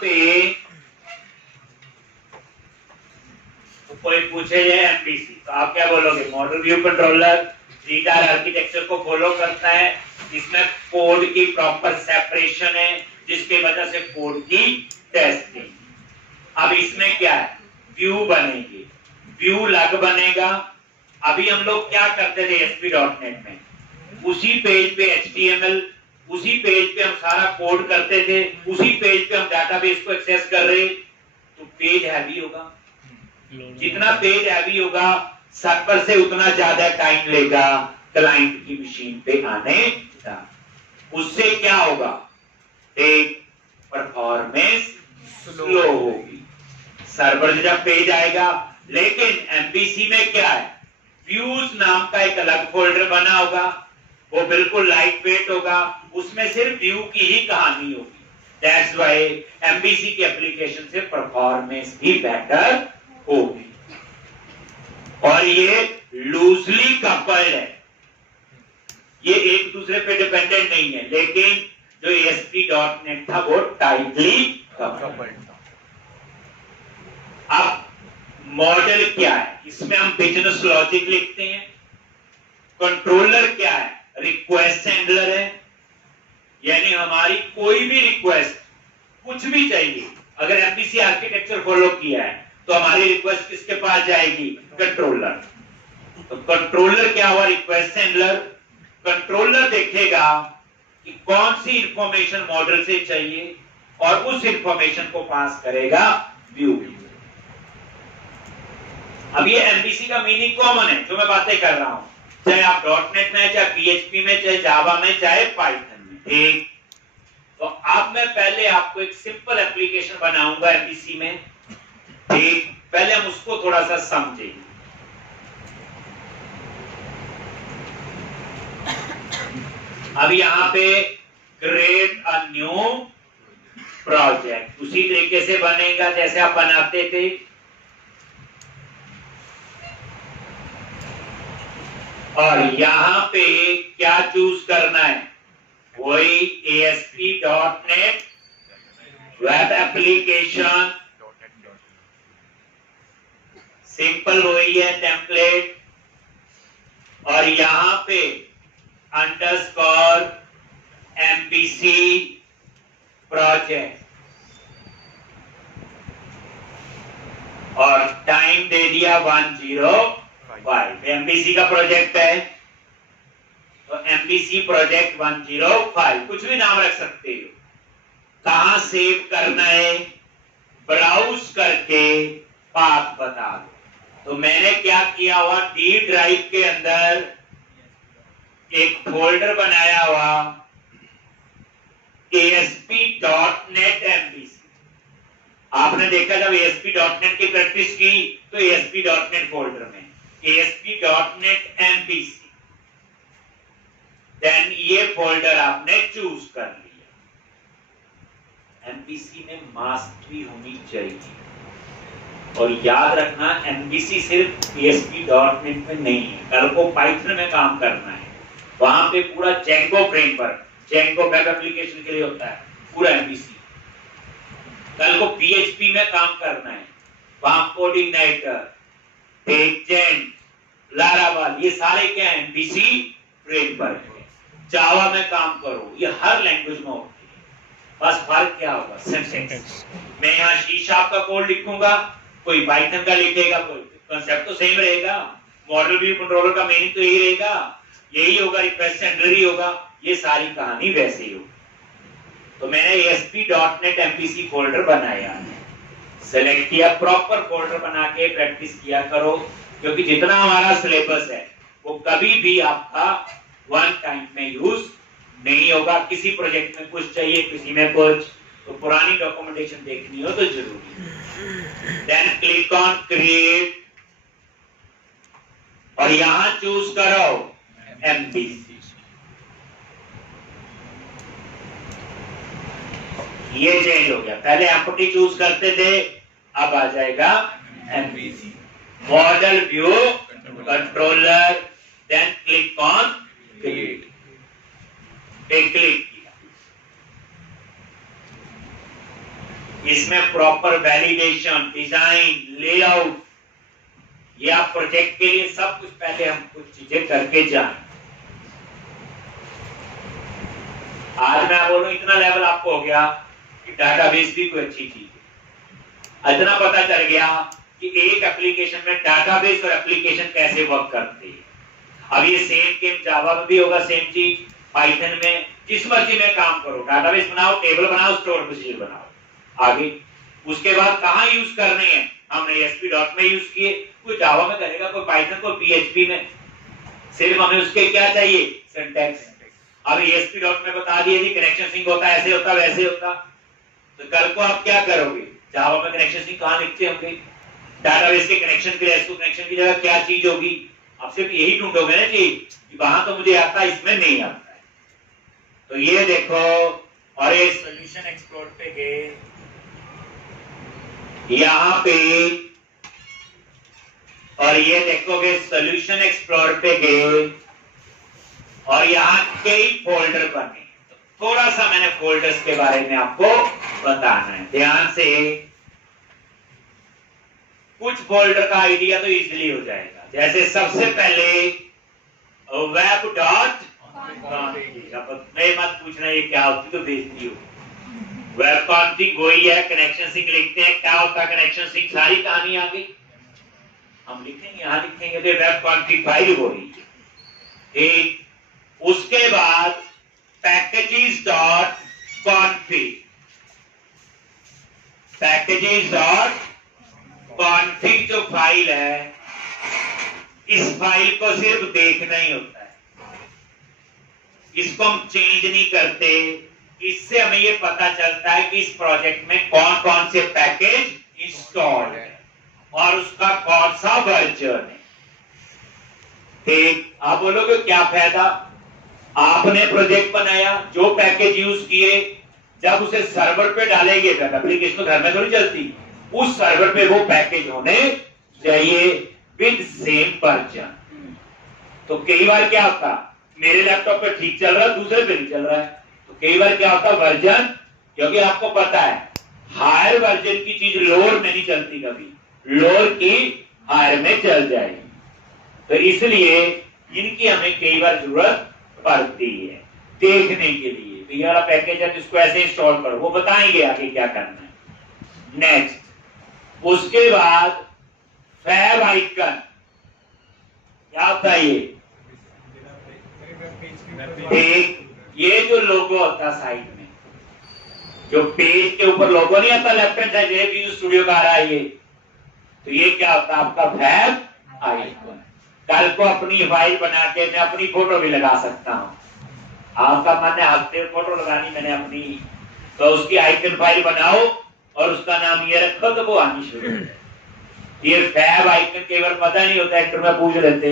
पे कोई पूछे जाए एमपीसी तो आप क्या बोलोगे? मॉडल व्यू कंट्रोलर जीटार आर्किटेक्चर को फॉलो करता है, इसमें कोड की प्रॉपर सेपरेशन है, जिसके वजह से कोड की टेस्टिंग। अब इसमें क्या है? व्यू बनेगी, व्यू लग बनेगा। अभी हम लोग क्या करते थे ASP.NET में, उसी पेज पे HTML, उसी पेज पे हम सारा कोड करते थे, उसी पेज पे हम डाटाबेस को एक्सेस कर रहे, तो पेज हैवी होगा। जितना पेज हैवी होगा सर्वर से उतना ज्यादा टाइम लेगा क्लाइंट की मशीन पे आने का। उससे क्या होगा? एक परफॉर्मेंस स्लो होगी सर्वर से जब पेज आएगा। लेकिन एमपीसी में क्या है? व्यूज नाम का एक अलग फोल्डर बना होगा, वो बिल्कुल लाइट वेट होगा, उसमें सिर्फ व्यू की ही कहानी होगी। दैट्स व्हाई एमपीसी की एप्लीकेशन से परफॉर्मेंस भी बेटर होगी। और ये लूजली कपल्ड है, ये एक दूसरे पे डिपेंडेंट नहीं है, लेकिन जो ASP.NET था वो टाइटली कपल्ड था। अब मॉडल क्या है? इसमें हम बिजनेस लॉजिक लिखते हैं। कंट्रोलर क्या है? रिक्वेस्ट हैंडलर है, यानी हमारी कोई भी रिक्वेस्ट, कुछ भी चाहिए, अगर एमपीसी आर्किटेक्चर फॉलो किया है तो हमारी रिक्वेस्ट किसके पास जाएगी? कंट्रोलर। तो कंट्रोलर क्या हुआ? Request handler. कंट्रोलर देखेगा कि कौन सी इंफॉर्मेशन मॉडल से चाहिए और उस इंफॉर्मेशन को पास करेगा व्यू। अब ये एमपीसी का मीनिंग कॉमन है जो मैं बातें कर रहा हूं, चाहे आप .NET में, चाहे PHP में, चाहे जावा में, चाहे पाइथन में। ठीक, तो अब मैं पहले आपको एक सिंपल एप्लीकेशन बनाऊंगा एमपीसी में। ठीक, पहले हम उसको थोड़ा सा समझेंगे। अब यहां पे क्रिएट अ न्यू प्रोजेक्ट उसी तरीके से बनेगा जैसे आप बनाते थे। और यहां पे क्या चूज करना है? वही ASP.NET वेब एप्लीकेशन, सिंपल वही है टेम्पलेट। और यहां पे अंडरस्कोर MPC प्रोजेक्ट और टाइम दे दिया 105। MPC का प्रोजेक्ट है तो MPC प्रोजेक्ट 105, कुछ भी नाम रख सकते हो। कहां सेव करना है? ब्राउज करके पाथ बता दो। तो मैंने क्या किया हुआ, D ड्राइव के अंदर एक फोल्डर बनाया हुआ ASP.NET MPC। आपने देखा जब ASP.NET की प्रैक्टिस की तो ASP.NET फोल्डर में ASP.NEट MPC, देन ये फोल्डर आपने चूज कर लिया। MPC में मास्टरी होनी चाहिए और याद रखना MPC सिर्फ ASP.NEट में नहीं है, कल को पाइथन में काम करना है, वहां पे पूरा Django framework, Django web application के लिए होता है पूरा MPC। कल को PHP में काम करना है, वहां कोडिंग नाइटर, टेकजेंट, लारावाल, ये सारे क्या है? MPC फ्रेमवर्क है। जावा में काम करो, ये हर लैंग्वेज में होती है, बस फर्क क्या होगा? सिंटैक्स। मैं यहाँ C# का कोड लिखूंगा, कोई पाइथन का लिखेगा, कोई कंसेप्ट तो सेम रहेगा। मॉडल व्यू कंट्रोलर का मीनिंग तो यही रहेगा, यही होगा, रिक्वेस्ट हैंडलर ही होगा, ये सारी कहानी वैसे ही होगी। तो मैंने ASP.NET MPC फोल्डर बनाया है, सेलेक्ट किया, प्रॉपर फोल्डर बना के प्रैक्टिस किया करो, क्योंकि जितना हमारा सिलेबस है वो कभी भी आपका वन टाइम में यूज नहीं होगा। किसी प्रोजेक्ट में कुछ चाहिए, किसी में कुछ, तो पुरानी डॉक्यूमेंटेशन देखनी हो तो जरूरी। देन क्लिक ऑन क्रिएट और यहां चूज करो MPC। ये चेंज हो गया, पहले एम्पटी चूज करते थे, अब आ जाएगा MPC। Model view controller, then click on create, पे क्लिक किया। इसमें प्रॉपर वैलिडेशन, डिजाइन, लेआउट, ये आप प्रोजेक्ट के लिए सब कुछ पहले हम कुछ चीजें करके जाएं। आज मैं बोलूं इतना लेवल आपको हो गया कि डाटाबेस भी कोई अच्छी चीज है। इतना पता चल गया कि एक एप्लीकेशन में डाटाबेस और एप्लीकेशन कैसे वर्क करते हैं। अब ये सेम गेम जावा में भी होगा, सेम चीज पाइथन में, जिस मर्जी में काम करो, डाटाबेस बनाओ, टेबल बनाओ, स्टोर प्रोसीजर बनाओ। आगे उसके बाद कहां यूज करने हैं, हमने ASP डॉट में यूज किए, कोई जावा में करेगा, कोई पाइथन, कोई PHP में। सिर्फ हमें उसके क्या चाहिए, सिंटैक्स। अब ASP डॉट में बता दिए कि कनेक्शन सिंक होता है, ऐसे होता, वैसे होता। तो कल को आप क्या करोगे, जावा में कनेक्शन सिंक कहां लिखते होंगे, डाटाबेस के कनेक्शन के लिए SQL कनेक्शन की जगह क्या चीज होगी, आप सिर्फ यही ढूंढोगे ना कि वहां तो मुझे आता है, इसमें नहीं आता है। तो ये देखो, और ये सॉल्यूशन एक्सप्लोर पे गए, यहां पे, और ये देखोगे सॉल्यूशन एक्सप्लोर पे गए और यहां कई फोल्डर बने। तो थोड़ा सा मैंने फोल्डर्स के बारे में आपको बताना है, ध्यान से। कुछ फोल्डर का आइडिया तो इजीली हो जाएगा, जैसे सबसे पहले वेब डॉट नहीं मत पूछना ये क्या होती, तो भेजती हो। वेब कॉन्फिग वही है, कनेक्शन सिंक लिखते हैं, क्या होता है कनेक्शन सिंक, सारी कहानी आ गई। हम लिखेंगे, यहां लिखेंगे तो वेब कॉन्फिग फाइल हो रही है। एक उसके बाद packages dot config, packages dot config जो फाइल है, इस फाइल को सिर्फ देखना ही होता है, इसको हम चेंज नहीं करते। इससे हमें ये पता चलता है कि इस प्रोजेक्ट में कौन कौन से पैकेज इंस्टॉल है और उसका कौन सा वर्जन है। ठीक, आप बोलोगे क्या फायदा, आपने प्रोजेक्ट बनाया, जो पैकेज यूज किए, जब उसे सर्वर पे डालेंगे, तब एप्लीकेशन तो घर में थोड़ी चलती, उस सर्वर पे वो पैकेज होने चाहिए विद सेम वर्जन। तो कई बार क्या होता, मेरे लैपटॉप पे ठीक चल रहा है, दूसरे पे नहीं चल रहा है, तो कई बार क्या होता वर्जन, क्योंकि आपको पता है हायर वर्जन की चीज लोअर में नहीं चलती, कभी लोअर की हायर में चल जाएगी। तो इसलिए इनकी हमें कई बार जरूरत पड़ती है देखने के लिए, तो ये वाला पैकेज है जिसको ऐसे इंस्टॉल करो, वो बताएंगे आगे क्या करना है। नेक्स्ट, उसके बाद फैब आइकन, क्या होता है ये जो लोगो होता है साइड में, जो पेज के ऊपर लोगो नहीं आता लेफ्ट हैंड साइड, ये स्टूडियो का आ रहा है ये, तो ये क्या होता है आपका फैब आइकन। कल को अपनी फाइल बना के मैं अपनी फोटो भी लगा सकता हूँ, आपका मन है हफ्ते फोटो लगानी मैंने अपनी, तो उसकी आइकन फाइल बनाओ और उसका नाम ये रखो, तो वो आनी शुरू हो जाए। ये फैब आइकन कई बार पता नहीं होता, एक्टर में पूछ लेते,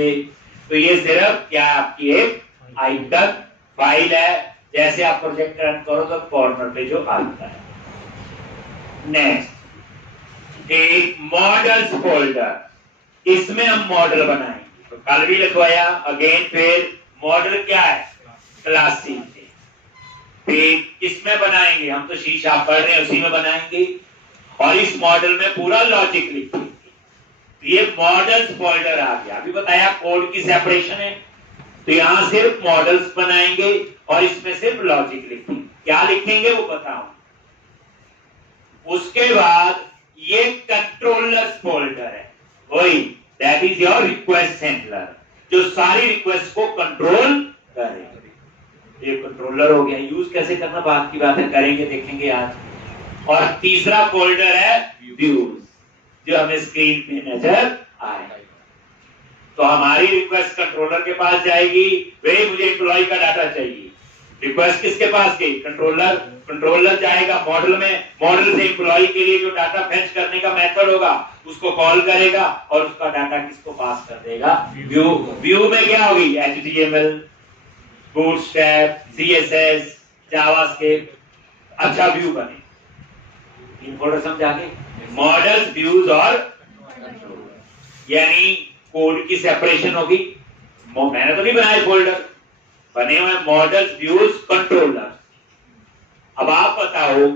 तो ये सिर्फ क्या आपकी एक आइकन फाइल है, जैसे आप प्रोजेक्ट रन करो तो कॉर्नर पे जो आता है। नेक्स्ट, एक मॉडल्स फोल्डर, इसमें हम मॉडल बनाएंगे, तो कल भी लिखवाया, अगेन फिर मॉडल क्या है, क्लासिक। किसमें बनाएंगे, हम तो शीशा पढ़ रहे हैं उसी में बनाएंगे, और इस मॉडल में पूरा लॉजिक लिखेंगे। ये मॉडल्स फोल्डर आ गया, अभी बताया कोड की सेपरेशन है, तो यहां सिर्फ मॉडल्स बनाएंगे और इसमें सिर्फ लॉजिक लिखेंगे। क्या लिखेंगे वो बताऊं। उसके बाद ये कंट्रोलर्स फोल्डर है, वही that is your request handler, जो सारी रिक्वेस्ट को कंट्रोल करेगा। ये कंट्रोलर हो गया, यूज कैसे करना बात की बात है, करेंगे देखेंगे आज। और तीसरा फोल्डर है व्यूज, जो हमें स्क्रीन पे नजर आए। तो हमारी रिक्वेस्ट कंट्रोलर के पास जाएगी, वे मुझे एम्प्लॉय का डाटा चाहिए, रिक्वेस्ट किसके पास गई, कंट्रोलर, कंट्रोलर जाएगा मॉडल में, मॉडल से एम्प्लॉय के लिए जो डाटा फेच करने का मेथड होगा उसको कॉल करेगा और उसका डाटा किसको पास कर देगा, व्यू। व्यू में क्या होगी, HTML, बूटस्ट्रैप, CSS, जावास्क्रिप्ट, अच्छा व्यू बने। इन फोल्डर समझा के, मॉडल्स, व्यूज और यानी कोड की सेपरेशन होगी। मैंने तो नहीं बनाए फोल्डर, बने हुए मॉडल्स, व्यूज, कंट्रोलर। अब आप बताओ,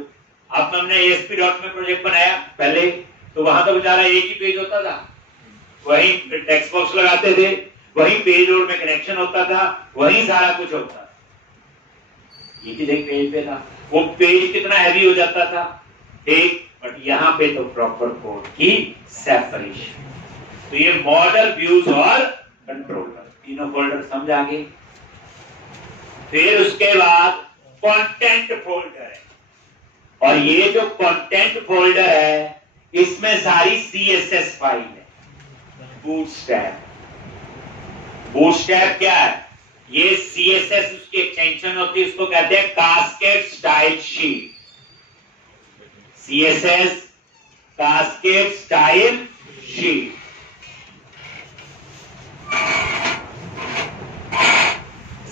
अब हमने ASP डॉट में प्रोजेक्ट बनाया पहले, तो वहां तो बेचारा एक ही पेज होता था, वहीं टेक्स्ट बॉक्स लगाते थे, वहीं पेज लोड में कनेक्शन होता था, वहीं सारा कुछ होता था, एक पेज पे था। वो पेज कितना हैवी हो जाता था, ठीक। बट यहाँ पे तो प्रॉपर कोड की सेपरेशन। तो ये मॉडल, व्यूज और कंट्रोलर, तीनों फोल्डर समझ आ गए। फिर उसके बाद कंटेंट फोल्डर है, और ये जो कंटेंट फोल्डर है इसमें सारी CSS फाइल है। बूटस्ट्रैप, बूटस्ट्रैप क्या है, ये CSS उसकी एक्सटेंशन होती है, इसको कहते हैं cascade style sheet. CSS cascade style sheet.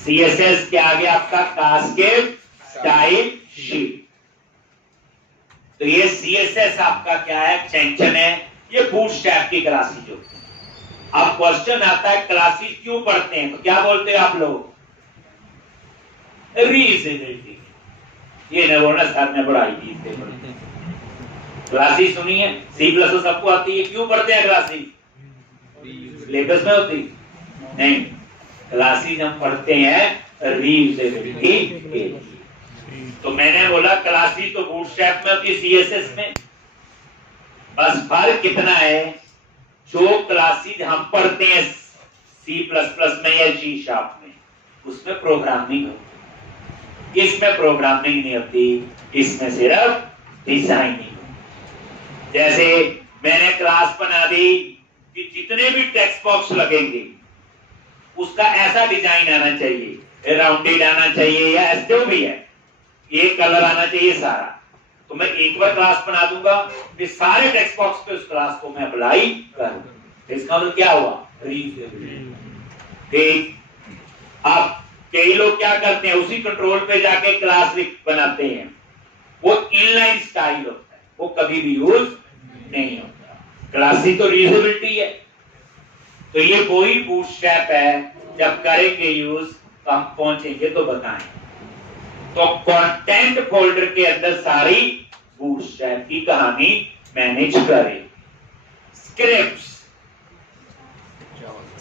CSS क्या आ गया आपका, कास्केड स्टाइल शीट। तो ये CSS आपका क्या है, एक्सटेंशन है, ये बूटस्ट्रैप की क्लासेज होती है। अब क्वेश्चन आता है क्लासेज क्यों पढ़ते हैं, तो क्या बोलते हैं आप लोग, रीयूजेबिलिटी। ये न बोलना सर ने पढ़ाई थी इसके क्लासेज सुनी है, C++ सबको आती है, क्यों पढ़ते हैं क्लासेज, सिलेबस में होती नहीं, क्लासेज हम पढ़ते हैं रीयूजेबिलिटी के लिए। तो मैंने बोला क्लासेज तो बूटस्ट्रैप में होती है, CSS में, बस फर्क कितना है, जो क्लासेज हम पढ़ते हैं C++ में या C# में, उसमें प्रोग्रामिंग होती, इसमें प्रोग्रामिंग नहीं होती, इसमें सिर्फ डिजाइनिंग। जैसे मैंने क्लास बना दी कि जितने भी टेक्स्ट बॉक्स लगेंगे उसका ऐसा डिजाइन आना चाहिए, राउंडेड आना चाहिए, या ऐसे भी है, ये कलर आना चाहिए सारा। तो मैं एक बार क्लास बना दूंगा, फिर सारे टेक्स्ट बॉक्स पे उस क्लास को मैं अप्लाई करूंगा। इसका मतलब क्या हुआ, रीयूजेबिलिटी। अब कई लोग क्या करते हैं, उसी कंट्रोल पे जाके क्लास बनाते हैं, वो इनलाइन स्टाइल होता है, वो कभी भी यूज नहीं होता। क्लासिक तो रीयूजेबिलिटी है, तो ये वही बूटस्ट्रैप है, जब करेंगे यूज तो हम पहुंचेंगे तो बताएं। तो कंटेंट फोल्डर के अंदर सारी बूटस्ट्रैप की कहानी मैनेज करें। स्क्रिप्ट्स,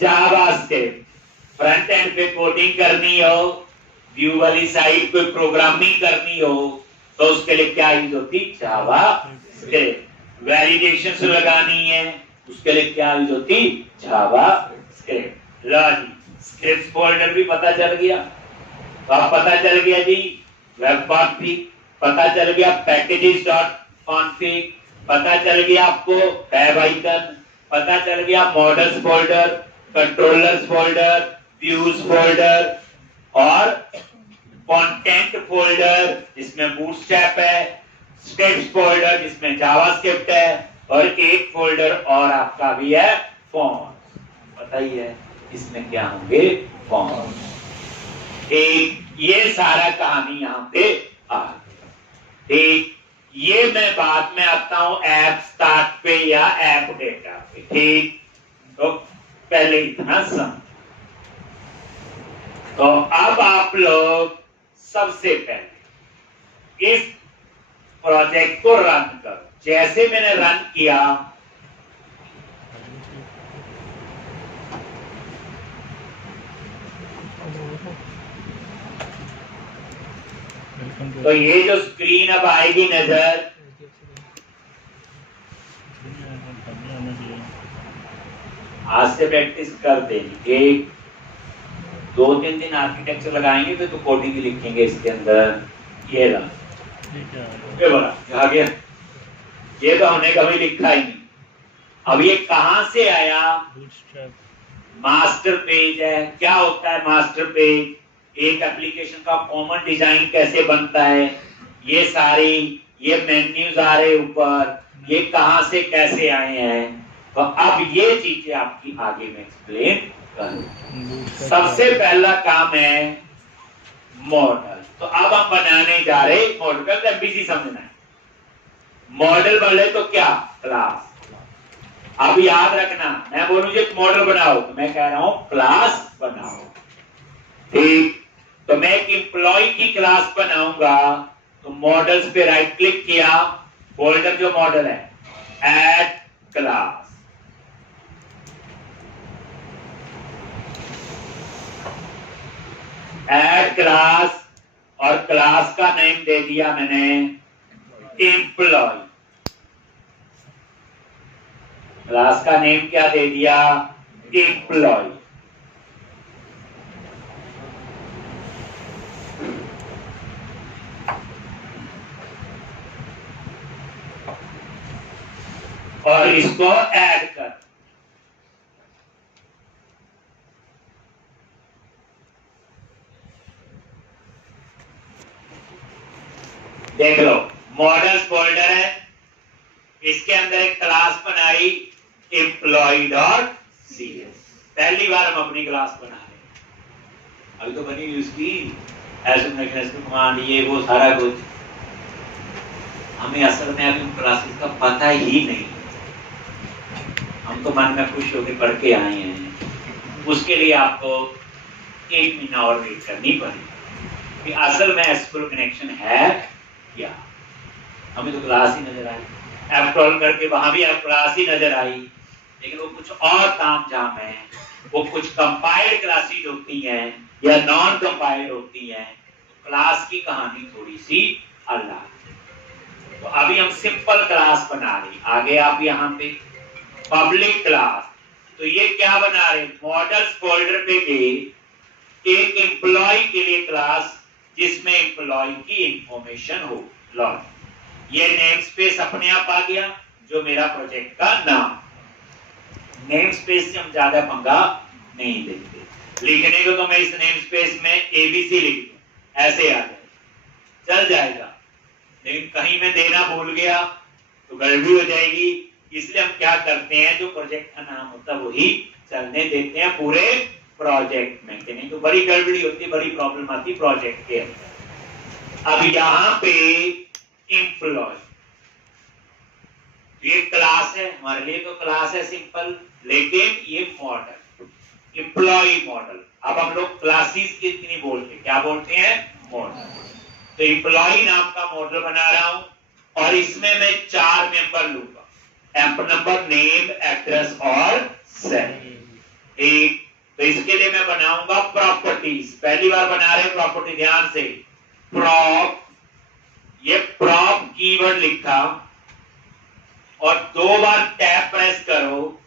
जावास्क्रिप्ट, फ्रंट एंड पे कोडिंग करनी हो, व्यू वाली साइड पे प्रोग्रामिंग करनी हो, तो उसके लिए क्या यूज होती, जावास्क्रिप्ट। वैलिडेशंस लगानी है, उसके लिए क्या यूज होती, जावास्क्रिप्ट। लॉजिक, स्क्रिप्ट फोल्डर भी पता चल गया, तो अब पता चल गया जी वेब कॉन्फ़िग, पता चल गया पैकेजेस डॉट कॉन्फ़िग, पता चल गया आपको वेब आइकन, पता चल गया models folder, controllers folder, views folder और कंटेंट फोल्डर जिसमें बूटस्ट्रैप है, स्क्रिप्ट्स फोल्डर जिसमें जावास्क्रिप्ट है, और एक फोल्डर और आपका भी है फॉर्म्स। पता ही है इसमें क्या होंगे, फॉर्म्स। एक ये सारा कहानी यहां पे आ गई। ठीक, ये मैं बाद में आता हूं ऐप स्टार्ट पे या ऐप डेटा पे। ठीक, तो पहले इतना समझ। तो अब आप लोग सबसे पहले इस प्रोजेक्ट को रन करो। जैसे मैंने रन किया, तो ये जो स्क्रीन अब आएगी नजर, आज से प्रैक्टिस कर देंगे। 2-3 दिन आर्किटेक्चर लगाएंगे, फिर तो कोडिंग ही लिखेंगे इसके अंदर। ये रहा, ये बड़ा आ गया, ये तो हमने कभी लिखा ही नहीं। अब ये कहां से आया, मास्टर पेज है। क्या होता है मास्टर पेज, एक एप्लीकेशन का कॉमन डिजाइन कैसे बनता है, ये सारी ये मेन्यूज आ रहे ऊपर, ये कहां से कैसे आए हैं। तो अब ये चीजें आपकी आगे में एक्सप्लेन करूं। सबसे पहला काम है मॉडल। तो अब हम बनाने जा रहे मॉडल का, एमबीसी समझना है। मॉडल बोले तो क्या, क्लास। अब याद रखना, मैं बोलूं जी मॉडल बनाओ, तो मैं कह रहा हूं क्लास बनाओ। ठीक, तो मैं एक एम्प्लॉय की क्लास बनाऊंगा, तो मॉडल्स पे राइट क्लिक किया, फोल्डर जो मॉडल है, ऐड क्लास, ऐड क्लास, और क्लास का नेम दे दिया मैंने एम्प्लॉय। क्लास का नेम क्या दे दिया? एम्प्लॉय। और इसको ऐड कर, देख लो मॉडल्स फोल्डर है, इसके अंदर एक क्लास बनाई employee.cs। पहली बार हम अपनी क्लास बना रहे हैं, अभी तो बनी हुई उसकी कमांड, ये वो सारा कुछ, हमें असल में अभी क्लासेस का पता ही नहीं, हम तो मन में खुश होकर पढ़ के आए हैं। उसके लिए आपको 1 महीना और वेट करनी पड़ेगी कि असल में एसक्यूएल कनेक्शन है क्या। हमें तो क्लास ही नजर आई, एप्रोल करके वहां भी क्लास ही नजर आई, लेकिन वो कुछ और तामझाम है, वो कुछ कंपाइल्ड क्लासेस होती हैं या नॉन कंपाइल्ड होती हैं, तो क्लास की कहानी थोड़ी सी अलग। तो अभी हम सिंपल क्लास बना रहे, आगे आप यहाँ पे पब्लिक क्लास, तो ये क्या बना रहे, मॉडल्स फोल्डर पे गए, एक एम्प्लॉय के लिए क्लास जिसमें एम्प्लॉय की इंफॉर्मेशन हो, लॉग, ये नेम स्पेस अपने आप आ गया, जो मेरा प्रोजेक्ट का नाम। नेम स्पेस से हम ज्यादा पंगा नहीं देते, लिखने को तो मैं इस नेम स्पेस में एबीसी लिख दूं, ऐसे आ जाए, चल जाएगा, लेकिन कहीं मैं देना भूल गया तो गड़बड़ी हो जाएगी। इसलिए हम क्या करते हैं, जो प्रोजेक्ट का नाम होता है वही चलने देते हैं पूरे प्रोजेक्ट में, कि नहीं तो बड़ी गड़बड़ी होती है, बड़ी प्रॉब्लम आती है प्रोजेक्ट के अंदर। अब यहाँ पे एम्प्लॉय, ये क्लास है, हमारे लिए तो क्लास है सिंपल, लेकिन ये मॉडल, एम्प्लॉय मॉडल। अब हम लोग क्लासेस कितनी बोलते हैं, क्या बोलते हैं, मॉडल। तो एम्प्लॉय नाम का मॉडल बना रहा हूं, और इसमें मैं 4 मेंबर लूंगा, एम्प नंबर, नेम, एड्रेस और सेल। एक तो इसके लिए मैं बनाऊंगा प्रॉपर्टीज, पहली बार बना रहे प्रॉपर्टी, ध्यान से, प्रॉप, ये प्रॉप कीवर्ड लिखा और 2 बार टैब प्रेस करो,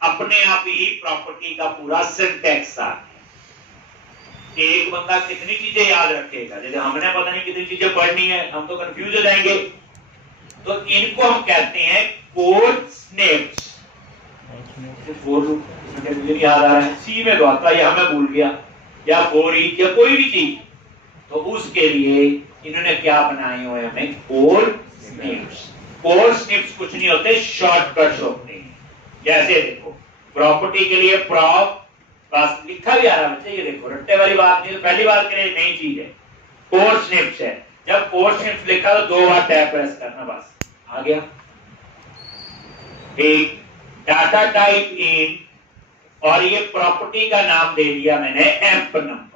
अपने आप ही प्रॉपर्टी का पूरा सिंटैक्स आ गया। एक बंदा कितनी चीजें याद रखेगा, जैसे हमने पता नहीं कितनी चीजें पढ़नी है, हम तो कंफ्यूज हो जाएंगे। तो इनको हम कहते हैं कोड स्निप्स। मुझे याद आ रहा है, सी में तो आता है, यहां मैं भूल गया, या फोर ईच या कोई भी चीज, तो उसके लिए इन्होंने क्या बनाए हुए हमें, कोड स्निप्स। कोड स्निप्स कुछ नहीं होते, शॉर्टकट्स होते हैं। जैसे देखो प्रॉपर्टी के लिए प्रॉप, बस लिखा भी आ रहा है, ये देखो रट्टे वाली बात नहीं, पहली बार के लिए नई चीज है, कोड स्निप्स है। जब कोड स्निप्स लिखा तो 2 बार टैब प्रेस करना, बस आ गया। एक डाटा टाइप इन, और ये प्रॉपर्टी का नाम दे दिया मैंने एम्प नंबर।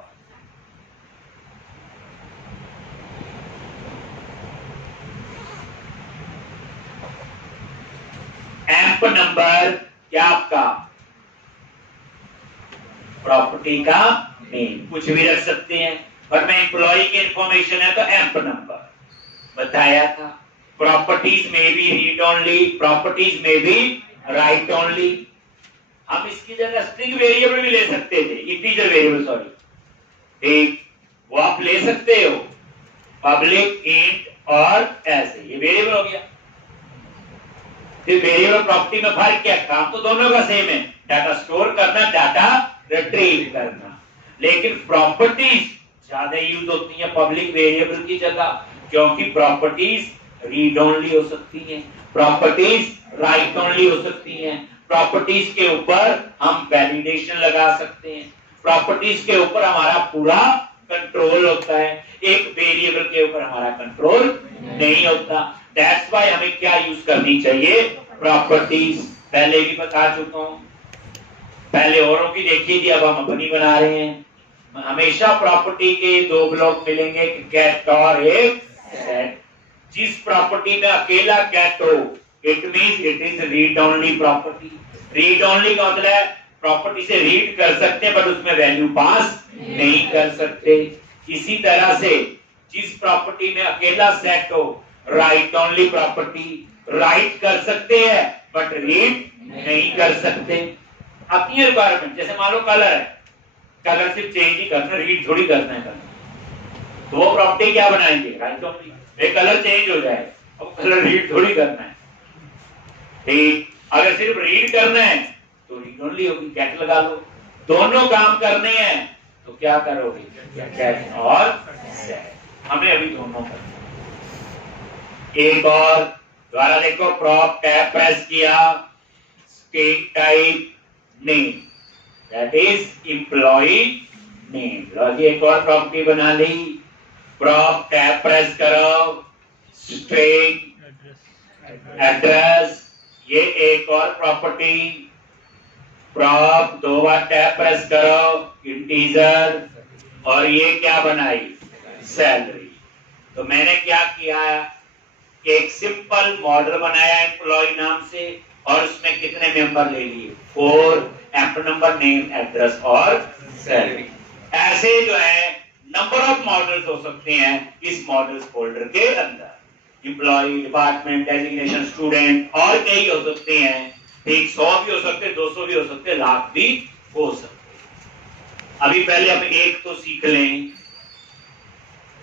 एम्प नंबर क्या आपका, प्रॉपर्टी का नेम, कुछ भी रख सकते हैं, पर मैं एम्प्लॉय की इंफॉर्मेशन है तो एम्प नंबर बताया था। प्रॉपर्टीज में भी रीड ओनली, प्रॉपर्टीज में भी राइट ओनली। हम इसकी जगह स्ट्रिंग वेरिएबल भी ले सकते थे, इंटीजर वेरिएबल, सॉरी, ठीक, वो आप ले सकते हो, पब्लिक, इंट और ऐसे, ये वेरिएबल हो गया। फिर वेरिएबल प्रॉपर्टी में फर्क क्या, काम तो दोनों का सेम है, डाटा स्टोर करना, डाटा रिट्रीव करना, लेकिन प्रॉपर्टीज ज्यादा यूज होती है पब्लिक वेरिएबल की जगह, क्योंकि प्रॉपर्टीज रीड ओनली हो सकती हैं, प्रॉपर्टीज राइट ओनली हो सकती हैं, प्रॉपर्टीज के ऊपर हम वैलिडेशन लगा सकते हैं, प्रॉपर्टीज के ऊपर हमारा पूरा कंट्रोल होता है, एक वेरिएबल के ऊपर हमारा कंट्रोल नहीं होता। दैट्स व्हाई हमें क्या यूज करनी चाहिए, प्रॉपर्टीज। पहले भी बता चुका हूं, पहले औरों की देखी थी, अब हम अपनी बना रहे हैं। हमेशा प्रॉपर्टी के 2 ब्लॉक मिलेंगे, गेट और एक सेट। जिस प्रॉपर्टी में अकेला गेट हो, it means it is read only property. Read only का मतलब है प्रॉपर्टी से रीड कर सकते हैं, बट उसमें वैल्यू पास नहीं कर सकते। इसी तरह से जिस प्रॉपर्टी में अकेला सेट हो, राइट ओनली प्रॉपर्टी, राइट कर सकते हैं बट रीड नहीं कर सकते। अपनी रिक्वायरमेंट, जैसे मान लो कलर है, कलर सिर्फ चेंज ही करना, रीड थोड़ी करना है कलर। तो वो प्रॉपर्टी क्या बनाएंगे, राइट ओनली। एक कलर चेंज हो जाए, अब कलर रीड थोड़ी करना है। ठीक, अगर सिर्फ रीड करना है तो रीड ओनली होगी, गेट लगा लो। दोनों काम करने हैं तो क्या करोगे, गेट और सेट। हमें अभी दोनों करना। एक और द्वारा देखो, प्रॉप टैब प्रेस किया, string type name, that is employee name. लो जी, एक और प्रॉपर्टी बना ली। प्रॉप टैब प्रेस करो, स्ट्रिंग एड्रेस, ये एक और प्रॉपर्टी। प्रॉप दो बार टैब प्रेस करो, इंटीजर, और ये क्या बनाई, सैलरी। तो मैंने क्या किया, एक सिंपल मॉडल बनाया एम्प्लॉय नाम से, और उसमें कितने मेंबर ले लिए, 4, एम्प्लॉय नंबर, नेम, एड्रेस और सैलरी। ऐसे जो है नंबर ऑफ मॉडल्स हो सकते हैं इस मॉडल्स फोल्डर के अंदर। एम्प्लॉय, डिपार्टमेंट, डेजिग्नेशन, स्टूडेंट, और कई हो सकते हैं। ठीक, 100 भी हो सकते हैं, 200 भी हो सकते हैं, लाख भी हो सकते। अभी पहले हम एक तो सीख लें।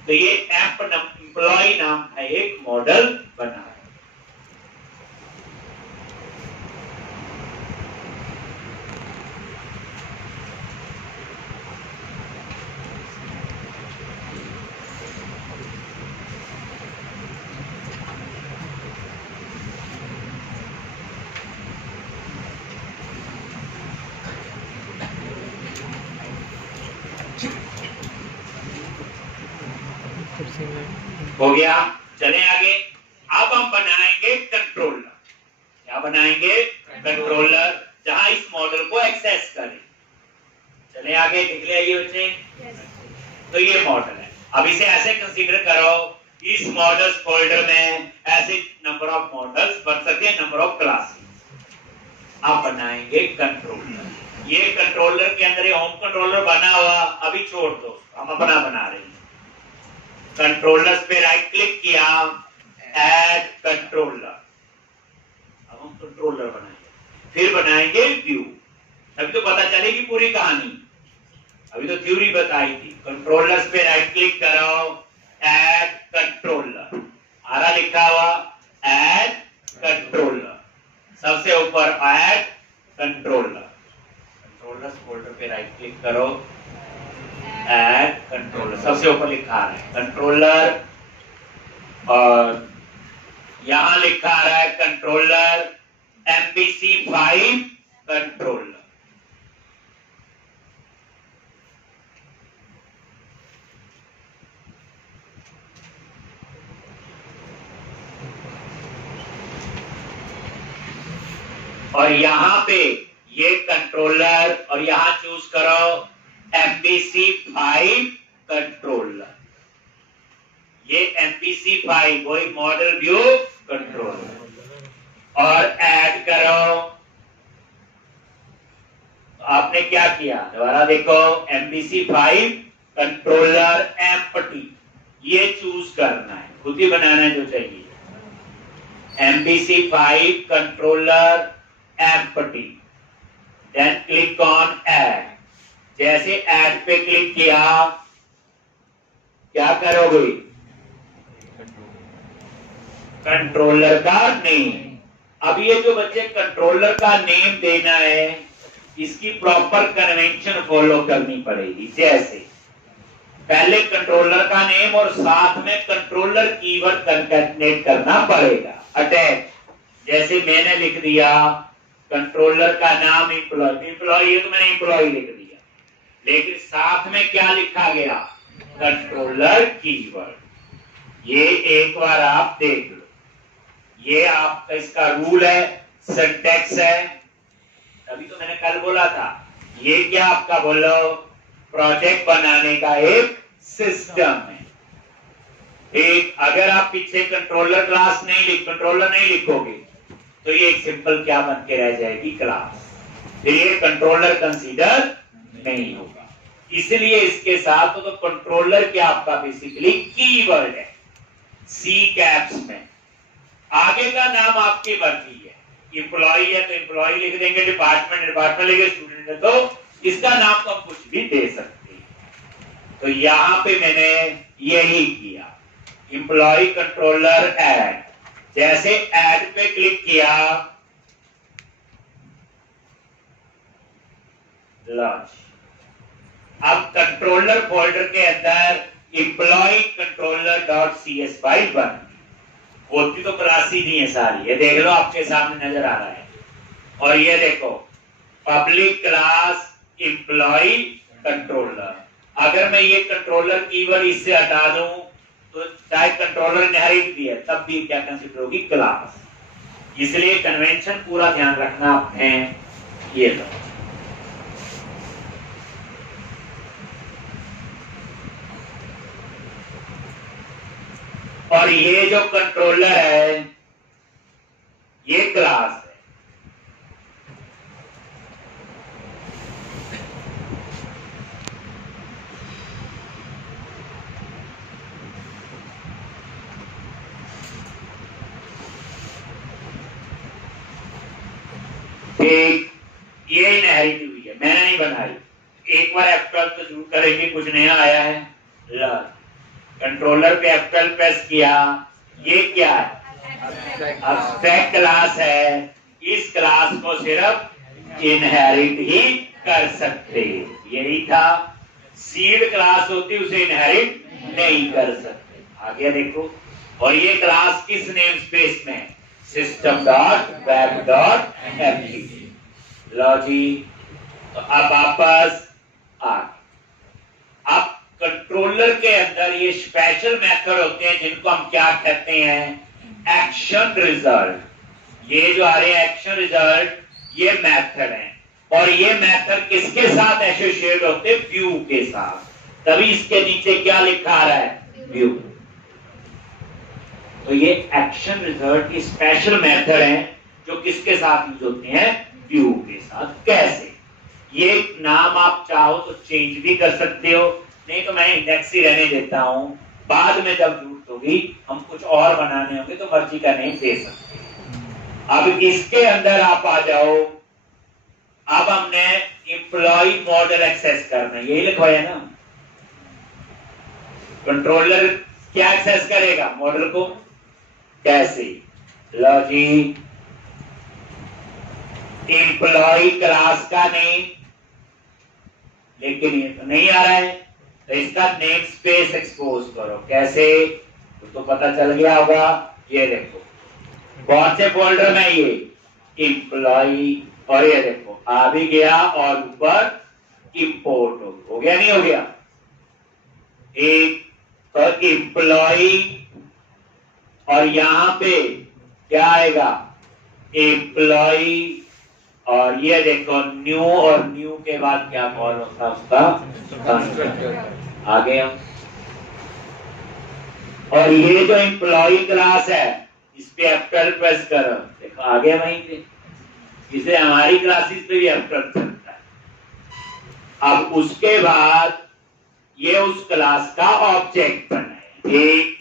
तो ये एम्प्लॉय नाम का एक मॉडल बना है। हो गया, चले आगे। अब हम बनाएंगे कंट्रोलर। क्या बनाएंगे, कंट्रोलर, जहां इस मॉडल को एक्सेस करें। चले आगे, देख लिया ये बच्चे। तो ये मॉडल है। अब इसे ऐसे कंसीडर करो, इस मॉडल्स फोल्डर में ऐसे नंबर ऑफ मॉडल्स बन सकते हैं, नंबर ऑफ क्लासेस। अब बनाएंगे कंट्रोलर। ये कंट्रोलर के अंदर होम कंट्रोलर बना हुआ, अभी छोड़ दो, हम अपना बना रहे हैं। कंट्रोलर्स पे राइट क्लिक किया, ऐड कंट्रोलर। अब हम कंट्रोलर बनाएंगे, फिर बनाएंगे व्यू। अभी तो पता चलेगी पूरी कहानी, अभी तो थ्योरी बताई थी। कंट्रोलर्स पे राइट क्लिक करो, ऐड कंट्रोलर, आरा लिखा हुआ, ऐड कंट्रोलर, सबसे ऊपर ऐड कंट्रोलर। कंट्रोलर्स फोल्डर पे राइट क्लिक करो, ऐड कंट्रोलर, सबसे ऊपर लिखा है कंट्रोलर, और यहां लिखा आ रहा है कंट्रोलर MVC5 कंट्रोलर। और यहां पे ये कंट्रोलर, और यहां चूज करो MVC5 कंट्रोलर। ये MVC5 वही मॉडल व्यू कंट्रोलर, और ऐड करो। तो आपने क्या किया, दोबारा देखो, MVC5 कंट्रोलर एम्प्टी, ये चूज करना है, खुद ही बनाना है जो चाहिए। MVC5 controller empty, then click on add. जैसे ऐड पे क्लिक किया, क्या करोगे, कंट्रोलर का नेम। अब ये जो बच्चे कंट्रोलर का नेम देना है, इसकी प्रॉपर कन्वेंशन फॉलो करनी पड़ेगी। जैसे पहले कंट्रोलर का नेम और साथ में कंट्रोलर कीवर्ड कंकैटिनेट करना पड़ेगा, अटैच। जैसे मैंने लिख दिया कंट्रोलर का नाम एम्प्लॉय, एम्प्लॉय ये तो मैंने एम्प्लॉय लिख दिया, लेकिन साथ में क्या लिखा गया, कंट्रोलर कीवर्ड। ये एक बार आप देख लो, ये आपका इसका रूल है, सिंटैक्स है। तभी तो मैंने कल बोला था, ये क्या आपका बोलो, प्रोजेक्ट बनाने का एक सिस्टम है। एक अगर आप पीछे कंट्रोलर क्लास कंट्रोलर नहीं लिखोगे तो ये एक सिंपल क्या बन के रह जाएगी, क्लास। फिर ये कंट्रोलर कंसीडर नहीं होगा। इसलिए इसके साथ तो कंट्रोलर क्या आपका बेसिकली कीवर्ड है सी कैप्स में। आगे का नाम आपकी मर्जी है, एम्प्लॉय है तो एम्प्लॉय लिख देंगे, डिपार्टमेंट लिखे, स्टूडेंट है तो इसका नाम तो हम कुछ भी दे सकते हैं। तो यहां पे मैंने यही किया, एम्प्लॉय कंट्रोलर ऐड। जैसे ऐड पे क्लिक किया, लॉन्च। अब कंट्रोलर फोल्डर के अंदर employee controller dot C S file बन होती तो क्लास ही नहीं है सारी, ये देख लो आपके सामने नजर आ रहा है। और ये देखो पब्लिक क्लास एम्प्लॉय कंट्रोलर। अगर मैं ये कंट्रोलर कीवर्ड इससे हटा दूं तो चाहे कंट्रोलर इनहेरिट भी है तब भी क्या कंसीडर होगी, क्लास। इसलिए कन्वेंशन पूरा ध्यान रखना आपने। ये लो, और ये जो कंट्रोलर है ये क्लास है। ठीक, ये इनहेरिट हुई है, मैंने नहीं बनाई। एक बार F12 तो जरूर करेंगे, कुछ नया आया है। कंट्रोलर पे F12 प्रेस किया, ये क्या है, एब्स्ट्रैक्ट क्लास है। इस क्लास को सिर्फ इनहेरिट ही कर सकते, यही था। सीड क्लास होती उसे इनहेरिट नहीं कर सकते। आगे देखो, और ये क्लास किस नेम स्पेस में, system dot web dot application. लो जी, तो अब वापस आ, अब कंट्रोलर के अंदर ये स्पेशल मेथड होते हैं जिनको हम क्या कहते हैं, एक्शन रिजल्ट। ये जो आ रहे हैं एक्शन रिजल्ट, ये मेथड है। और ये मेथड किसके साथ एसोसिएट होते हैं, व्यू के साथ। तभी इसके नीचे क्या लिखा आ रहा है, व्यू। तो ये एक्शन रिजल्ट की स्पेशल मेथड है जो किसके साथ यूज होते हैं, व्यू के साथ। कैसे, ये नाम आप चाहो तो चेंज भी कर सकते हो, नहीं तो मैं इंडेक्स ही रहने देता हूं। बाद में जब जरूरत होगी, हम कुछ और बनाने होंगे तो मर्जी का नेम दे सकते हैं। अब इसके अंदर आप आ जाओ। अब हमने एम्प्लॉय मॉडल एक्सेस करना है, यही लिखवाया ना। कंट्रोलर क्या एक्सेस करेगा, मॉडल को। कैसे, लो जी, एम्प्लॉय क्लास का नेम, लेकिन ये तो नहीं आ रहा है, तो इसका नेम स्पेस एक्सपोज करो। कैसे, तो पता चल गया होगा। ये देखो कौन से फोल्डर में, ये एम्प्लॉय, और ये देखो आ भी गया और ऊपर इंपोर्ट हो गया, नहीं हो गया। एक तो एम्प्लॉय, और यहां पे क्या आएगा, एम्प्लॉय, और ये देखो न्यू, और न्यू के बाद क्या कॉल होता है उसका, आ गया। और ये जो एम्प्लॉय क्लास है इस पे F12 प्रेस करो, देखो आ गया वहीं पे। इसे हमारी क्लासेस पे भी F12 चलता है। अब उसके बाद ये उस क्लास का ऑब्जेक्ट बनाए।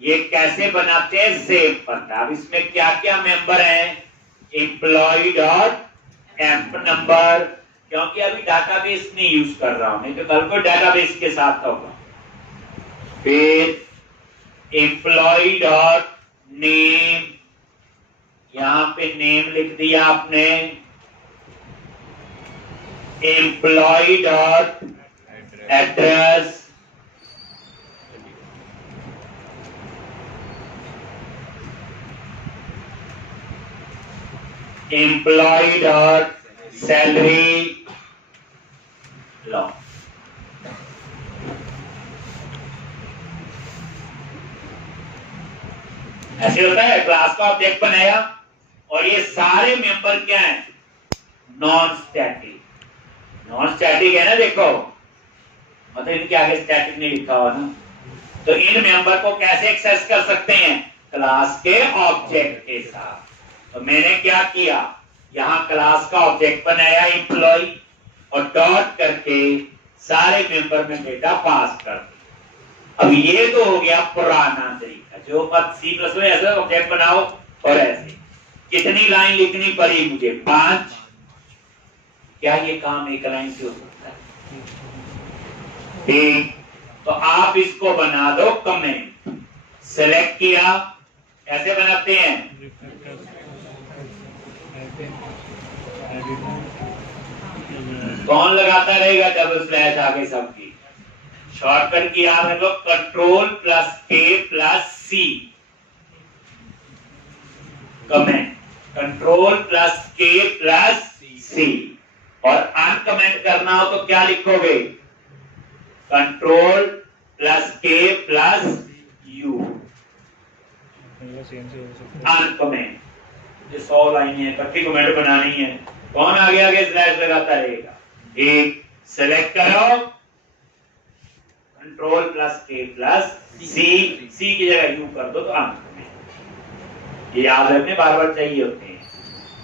ये कैसे बनाते हैं, सेव करना। अब इसमें क्या क्या मेंबर हैं, एम्प्लॉय डॉट एम्प नंबर, क्योंकि अभी डाटाबेस नहीं यूज कर रहा हूं, नहीं तो कल को डाटाबेस के साथ होगा। फिर एम्प्लॉय डॉट नेम, यहां पे नेम लिख दिया आपने। Employee dot address, employee dot salary. लो, ऐसे होता है। क्लास का ऑब्जेक्ट बनाया और ये सारे मेंबर क्या हैं, नॉन स्टैटिक। नॉन स्टैटिक है ना, देखो मतलब इनके आगे स्टैटिक नहीं लिखा हुआ ना, तो इन मेंबर को कैसे एक्सेस कर सकते हैं? क्लास के ऑब्जेक्ट के साथ। तो मैंने क्या किया, यहां क्लास का ऑब्जेक्ट बनाया एम्प्लॉय और डॉट करके सारे मेंबर में डेटा पास कर दिया। अब ये तो हो गया पुराना तरीका, जो पद C++ में ऐसे ऑब्जेक्ट बनाओ और ऐसे। कितनी लाइन लिखनी पड़ी मुझे? 5। क्या ये काम एक लाइन से हो सकता है? ठीक, तो आप इसको बना दो कमेंट। सेलेक्ट किया, कैसे बनाते हैं? कौन लगाता रहेगा डबल स्लैश आगे सबकी? शॉर्टकट की याद रखो, Ctrl+K+C कमेंट, Ctrl+K+C। और अनकमेंट करना हो तो क्या लिखोगे? Ctrl+K+U uncomment. ये 100 लाइन है, इकट्ठी कमेंट बनानी है। कौन आगे आगे स्लैश लगाता रहेगा? एक सेलेक्ट करो, Ctrl+K+C, C की जगह U कर दो तो अनकमेंट। ये याद रखने बार बार चाहिए होते हैं।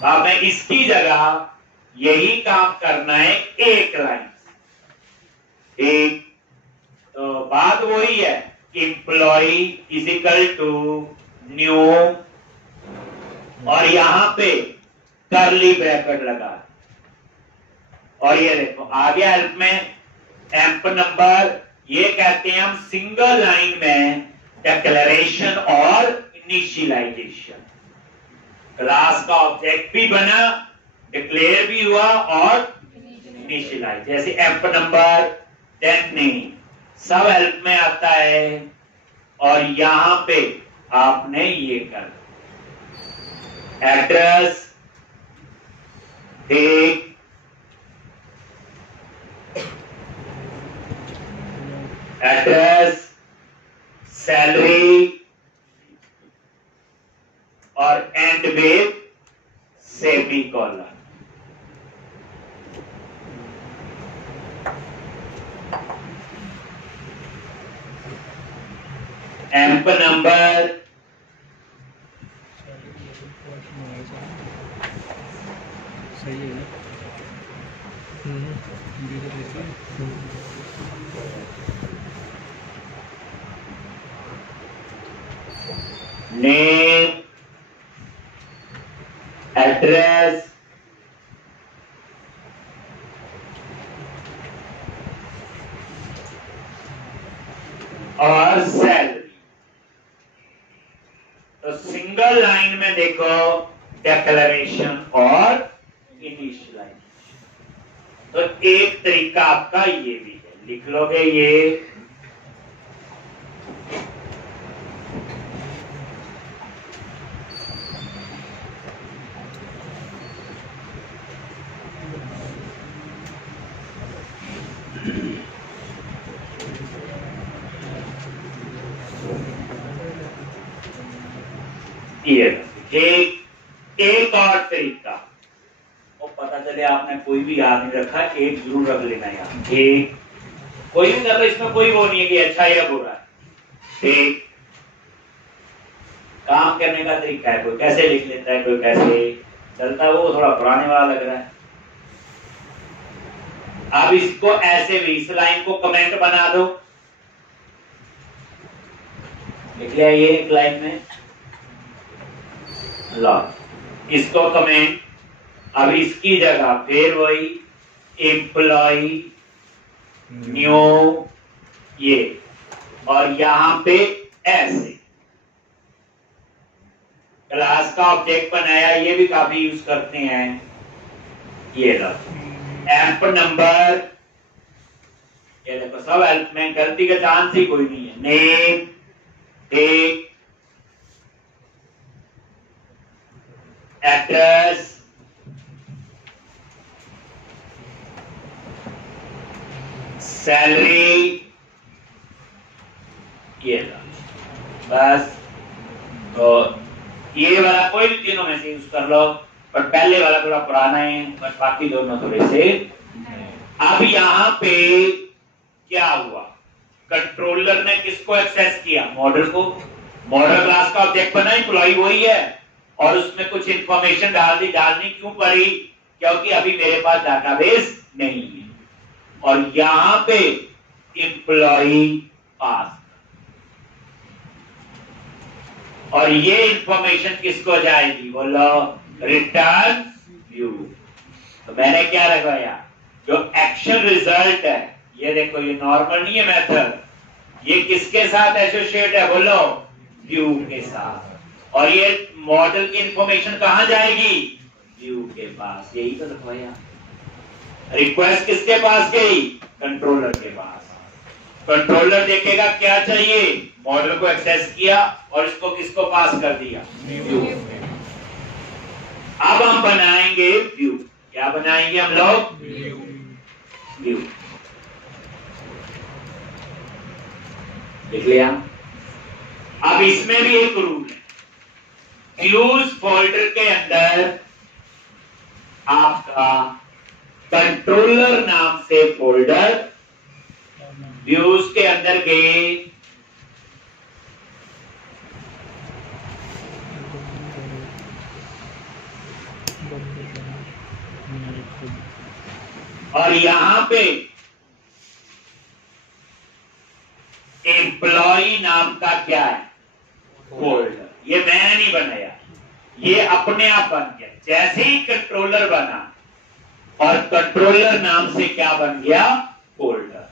अब मैं इसकी जगह यही काम करना है एक लाइन। एक तो बात वही है, employee is equal to new और यहां पे कर्ली ब्रैकेट लगा। और ये देखो आ गया हेल्प में एम्प नंबर। ये कहते हैं हम सिंगल लाइन में डिक्लेरेशन और इनिशियलाइजेशन। क्लास का ऑब्जेक्ट भी बना, डिक्लेयर भी हुआ और इनिशियलाइज। जैसे एम्प नंबर, देन नेम, सब हेल्प में आता है। और यहां पे आपने ये कर एड्रेस, डेट, एड्रेस, सैलरी और and with semicolon. Amp number, सही है ना? नेम, एड्रेस, और सैलरी। तो सिंगल लाइन में देखो डिक्लेरेशन और इनिशियलाइजेशन। तो एक तरीका आपका ये भी है, लिख लोगे ये एक और तरीका, वो पता चले आपने कोई भी याद नहीं रखा, एक जरूर रख लेना यार। एक कोई भी मतलब इसमें कोई वो नहीं है कि अच्छा या बुरा है। एक काम करने का तरीका है, कोई कैसे लिख लेता है, कोई कैसे चलता है, वो थोड़ा पुराने वाला लग रहा है। अब इसको ऐसे भी इस लाइन को कमेंट बना दो, लिख लिया ये एक लाइन में ला, इसको कमेंट। अब इसकी जगह फिर वही एम्प्लॉय न्यू ये, और यहां पे ऐसे क्लास का ऑब्जेक्ट बनाया, ये भी काफी यूज करते हैं। ये लो एम्प नंबर, ये देखो सब हेल्प में, गलती का चांस ही कोई नहीं है। नेम, डेट, एड्रेस, सैलरी, ये बस। तो ये वाला कोई भी तीनों में से यूज कर लो, पर पहले वाला थोड़ा पुराना है, बस बाकी दोनों थोड़े से। अब यहां पे क्या हुआ, कंट्रोलर ने किसको एक्सेस किया? मॉडल को। मॉडल क्लास का ऑब्जेक्ट बना, एम्प्लॉय वही है, और उसमें कुछ इंफॉर्मेशन डालनी क्यों पड़ी? क्योंकि अभी मेरे पास डाटाबेस नहीं है, और यहां पे एम्प्लॉय पास, और ये इंफॉर्मेशन किसको जाएगी? बोलो, रिटर्न व्यू। तो मैंने क्या लगाया? जो एक्शन रिजल्ट है, ये देखो, ये नॉर्मल नहीं है मेथड, ये किसके साथ एसोसिएट है? बोलो, व्यू के साथ। और ये मॉडल की इंफॉर्मेशन कहां जाएगी? व्यू के पास। यही तो लिखवाया। रिक्वेस्ट किसके पास गई? कंट्रोलर के पास। कंट्रोलर देखेगा क्या चाहिए, मॉडल को एक्सेस किया और इसको किसको पास कर दिया? व्यू। अब हम बनाएंगे व्यू। क्या बनाएंगे हम लोग? व्यू। देख लिया। अब इसमें भी एक रूल है, व्यूज फोल्डर के अंदर आपका कंट्रोलर नाम से फोल्डर, व्यूज के अंदर गए, और यहां पे एम्प्लॉय नाम का क्या है? फोल्डर। ये मैंने नहीं बनाया, ये अपने आप बन गया। जैसे ही कंट्रोलर बना, और कंट्रोलर नाम से क्या बन गया? फोल्डर।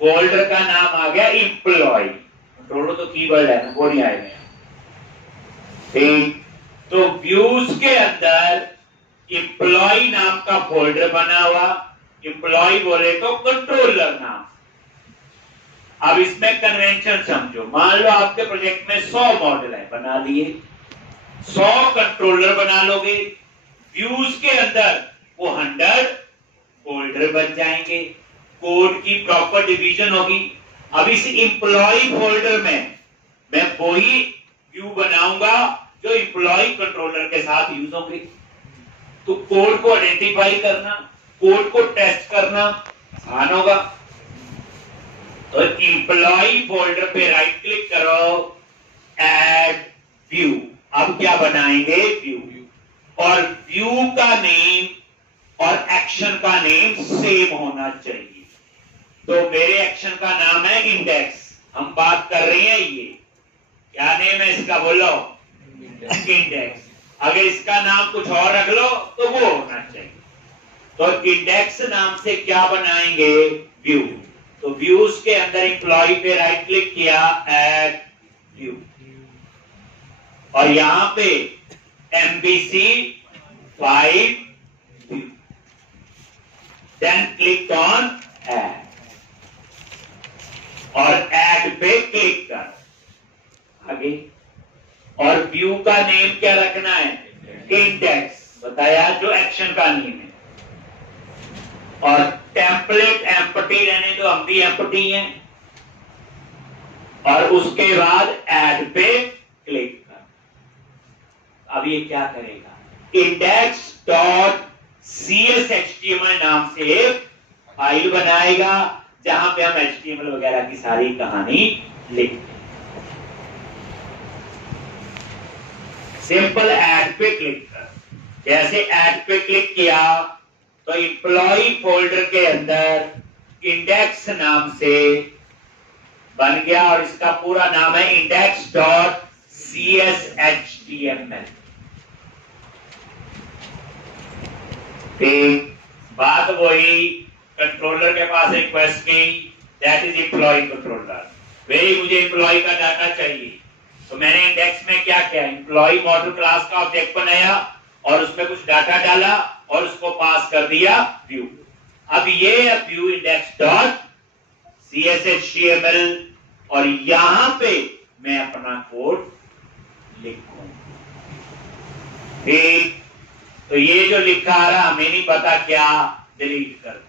फोल्डर का नाम आ गया एम्प्लॉय। कंट्रोलर तो कीवर्ड है ना, वो नहीं आएगा। ठीक, तो व्यूज के अंदर एम्प्लॉय नाम का फोल्डर बना हुआ। एम्प्लॉय बोले तो कंट्रोलर नाम। अब इसमें कन्वेंशन समझो। मान लो आपके प्रोजेक्ट में 100 मॉडल है, बना लिए, 100 कंट्रोलर बना लोगे, व्यूज के अंदर वो 100 फोल्डर बन जाएंगे, कोड की प्रॉपर डिवीजन होगी। अब इस एम्प्लॉय फोल्डर में मैं वही व्यू बनाऊंगा जो एम्प्लॉय कंट्रोलर के साथ यूज होंगे। तो कोड को आइडेंटिफाई करना, कोड को टेस्ट करना आसान होगा। तो एम्प्लॉय फोल्डर पे राइट क्लिक करो, ऐड व्यू। अब क्या बनाएंगे? व्यू। और व्यू का नेम और एक्शन का नेम सेम होना चाहिए। तो मेरे एक्शन का नाम है इंडेक्स। हम बात कर रहे हैं, ये क्या नेम है इसका? बोलो, इंडेक्स। अगर इसका नाम कुछ और रख लो तो वो होना चाहिए। तो इंडेक्स नाम से क्या बनाएंगे? व्यू। तो व्यूज के अंदर एम्प्लॉय पे राइट क्लिक किया, ऐड व्यू, और यहां पे MVC 5 view, then click on add, और ऐड पे क्लिक कर आगे। और व्यू का नेम क्या रखना है? इंडेक्स। बताया, जो एक्शन का नेम है। और टेम्पलेट एम्प्टी रहने दो, हम भी एम्प्टी हैं। और उसके बाद ऐड पे क्लिक कर। अब ये क्या करेगा? index.cshtml नाम से एक फाइल बनाएगा जहां पे हम HTML वगैरह की सारी कहानी लिखते हैं। सिंपल ऐड पे क्लिक कर। जैसे ऐड पे क्लिक किया तो एम्प्लॉय फोल्डर के अंदर इंडेक्स नाम से बन गया, और इसका पूरा नाम है index.cshtml। ठीक, बात वही, कंट्रोलर के पास रिक्वेस्ट की, दैट इज एम्प्लॉय कंट्रोलर। वही मुझे एम्प्लॉय का डाटा चाहिए, तो मैंने इंडेक्स में क्या किया? एम्प्लॉय मॉडल क्लास का ऑब्जेक्ट बनाया और उसमें कुछ डाटा डाला और उसको पास कर दिया व्यू। अब ये व्यू index.cshtml, और यहां पे मैं अपना कोड लिखूं। ठीक, तो ये जो लिखा आ रहा, हमें नहीं पता क्या, डिलीट कर।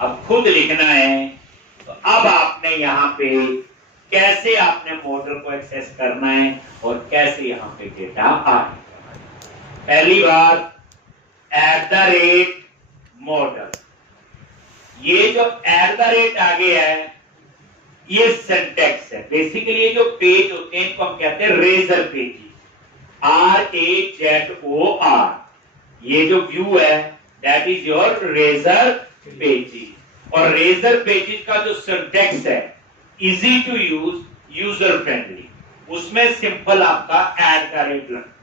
अब खुद लिखना है। तो अब आपने यहाँ पे कैसे आपने मॉडल को एक्सेस करना है और कैसे यहाँ पे डेटा आए। पहली बार @मॉडल, ये जो @ आगे है, ये सिंटैक्स है। बेसिकली ये जो पेज होते हैं इनको हम कहते हैं रेजर पेजेस, RAZOR। ये जो व्यू है that is your razor pages. और रेजर पेजेस का जो सिंटैक्स है easy to use, user friendly, उसमें सिंपल आपका ऐड का रेट लगता है।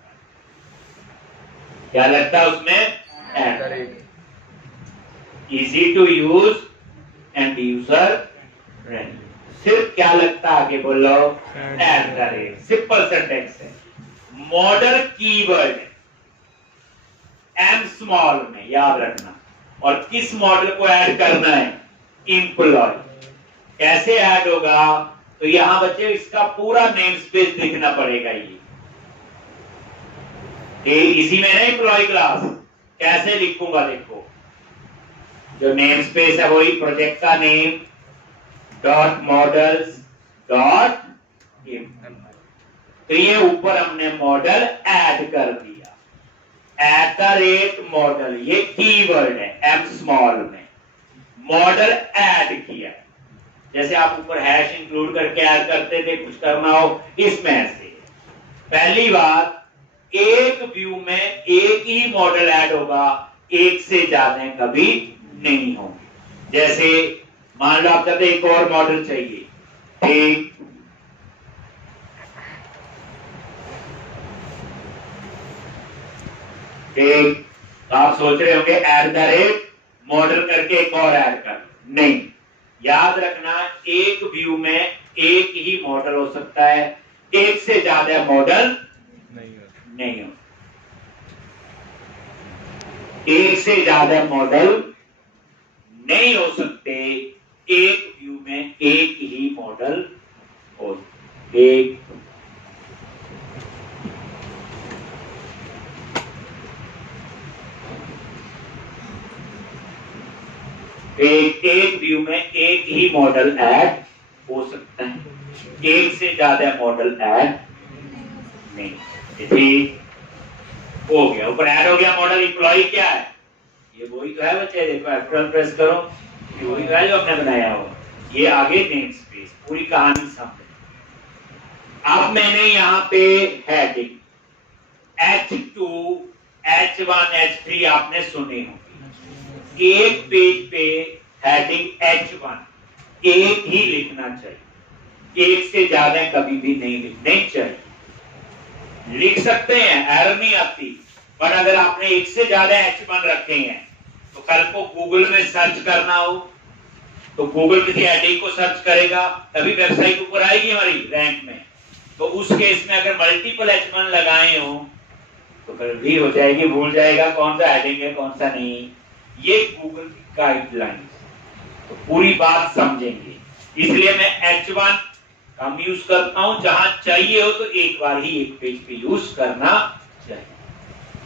क्या लगता है उसमें? ऐड का rate. Easy to use and user friendly. सिर्फ क्या लगता है आगे बोलो? ऐड का रेट। सिंपल सिंटैक्स है। मॉडल कीवर्ड है एम स्मॉल में, याद रखना। और किस मॉडल को ऐड करना है? एम्प्लॉय। कैसे ऐड होगा? तो यहां बच्चे इसका पूरा नेम स्पेस लिखना पड़ेगा। ये इसी में ना एम्प्लॉय क्लास। कैसे लिखूंगा देखो, जो नेम स्पेस है वही प्रोजेक्ट का नेम डॉट मॉडल्स डॉट। तो ये ऊपर हमने मॉडल ऐड कर दिया, @मॉडल, ये कीवर्ड है एम स्मॉल में। मॉडल ऐड किया, जैसे आप ऊपर हैश इंक्लूड करके ऐड करते थे, कुछ करना हो इसमें ऐसे। पहली बात, एक व्यू में एक ही मॉडल ऐड होगा, एक से ज्यादा कभी नहीं होंगे। जैसे मान लो आप चाहते एक और मॉडल चाहिए, एक आप सोच रहे होंगे @मॉडल करके एक और ऐड कर, नहीं। याद रखना एक व्यू में एक ही मॉडल हो सकता है, एक से ज्यादा मॉडल नहीं हो। एक से ज्यादा मॉडल नहीं हो सकते, एक व्यू में एक ही मॉडल हो। एक व्यू में एक ही मॉडल ऐड हो सकता है, एक से ज्यादा मॉडल ऐड नहीं। ठीक हो गया, ऊपर ऐड हो गया मॉडल। एम्प्लॉय क्या है? ये वही तो है बच्चे, देखो F12 प्रेस करो, ये वही तो है जो हमने बनाया हुआ। ये आगे नेम स्पेस, पूरी कहानी समझ। अब मैंने यहाँ पे हेडिंग H2, H1, H3 आपने सुने होंगे। एक पेज पे हेडिंग H1 एक ही लिखना चाहिए, एक से ज्यादा कभी भी नहीं लिखने चाहिए। लिख सकते हैं, एरर नहीं आती, पर अगर आपने एक से ज्यादा H1 रखे हैं तो कल को गूगल में सर्च करना हो तो गूगल किसी हेडिंग को सर्च करेगा, तभी वेबसाइट ऊपर आएगी हमारी रैंक में। तो उस केस में अगर मल्टीपल H1 लगाए हो तो फिर भी हो जाएगी, भूल जाएगा कौन सा हेडिंग है कौन सा नहीं। ये गूगल की गाइडलाइन, तो पूरी बात समझेंगे। इसलिए मैं H1 कम यूज करता हूं, जहां चाहिए हो तो एक बार ही एक पेज पे यूज करना चाहिए।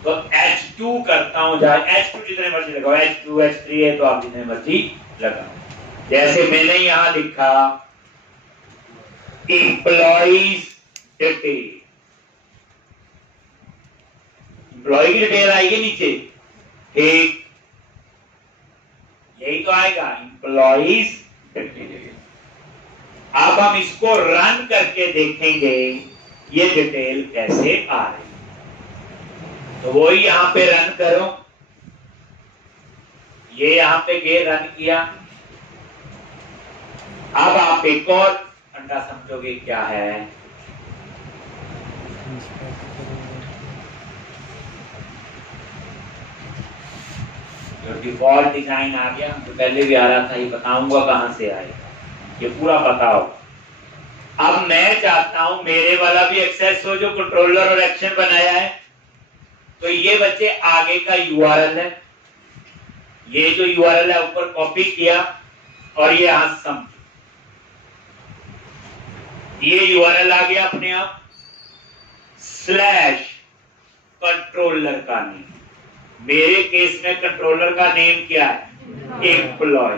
तो H2 करता हूं, जहां H2 जितने मर्जी लगाओ, H2, H3 है तो आप जितने मर्जी लगाओ। जैसे मैंने यहां लिखा एम्प्लॉइज डिटेल, एम्प्लॉय की डिटेल आएगी नीचे, ठीक यही तो आएगा एम्प्लॉइज डिटेल। अब हम इसको रन करके देखेंगे ये डिटेल कैसे आ रही। तो वही यहां पे रन करो, ये यहां पे गए रन किया। अब आप एक और फंडा समझोगे क्या है। जो डिफॉल्ट डिजाइन आ गया, तो पहले भी आ रहा था, ये बताऊंगा कहां से आएगा, ये पूरा पता हो। अब मैं चाहता हूं मेरे वाला भी एक्सेस हो जो कंट्रोलर और एक्शन बनाया है। तो ये बच्चे आगे का यूआरएल है, ये जो यूआरएल है ऊपर कॉपी किया और ये यहां सम, ये यूआरएल आ गया अपने आप। स्लैश कंट्रोलर का नेम, मेरे केस में कंट्रोलर का नेम क्या है? एम्प्लॉय।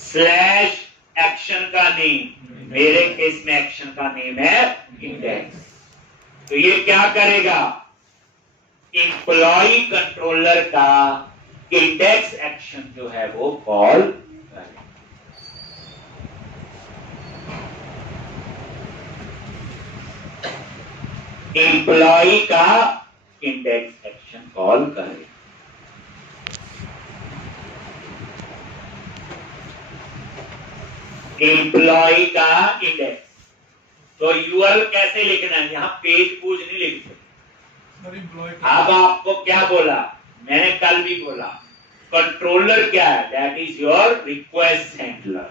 स्लैश एक्शन का नेम, मेरे केस में एक्शन का नेम है इंडेक्स। तो ये क्या करेगा? एम्प्लॉय कंट्रोलर का इंडेक्स एक्शन जो है वो कॉल करेगा। एम्प्लॉय का इंडेक्स एक्शन कॉल करें। एम्प्लॉय का इंडेक्स, तो यूआरएल कैसे लिखना है, यहां पेज पूज नहीं लिख सकते। अब आपको क्या बोला, मैंने कल भी बोला, कंट्रोलर क्या है, that is your request handler.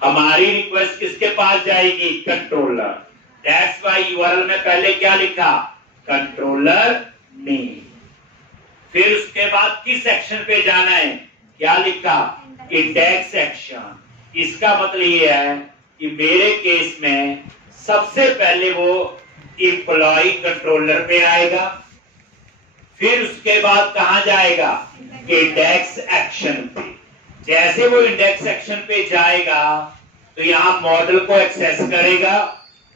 हमारी रिक्वेस्ट किसके पास जाएगी, कंट्रोलर। दैट्स व्हाई यूआरएल में पहले क्या लिखा, कंट्रोलर नेम। फिर उसके बाद किस सेक्शन पे जाना है, क्या लिखा, इंडेक्स एक्शन। इसका मतलब ये है कि मेरे केस में सबसे पहले वो एम्प्लॉय कंट्रोलर पे आएगा, फिर उसके बाद कहां जाएगा, इंडेक्स एक्शन पे। जैसे वो इंडेक्स एक्शन पे जाएगा तो यहां मॉडल को एक्सेस करेगा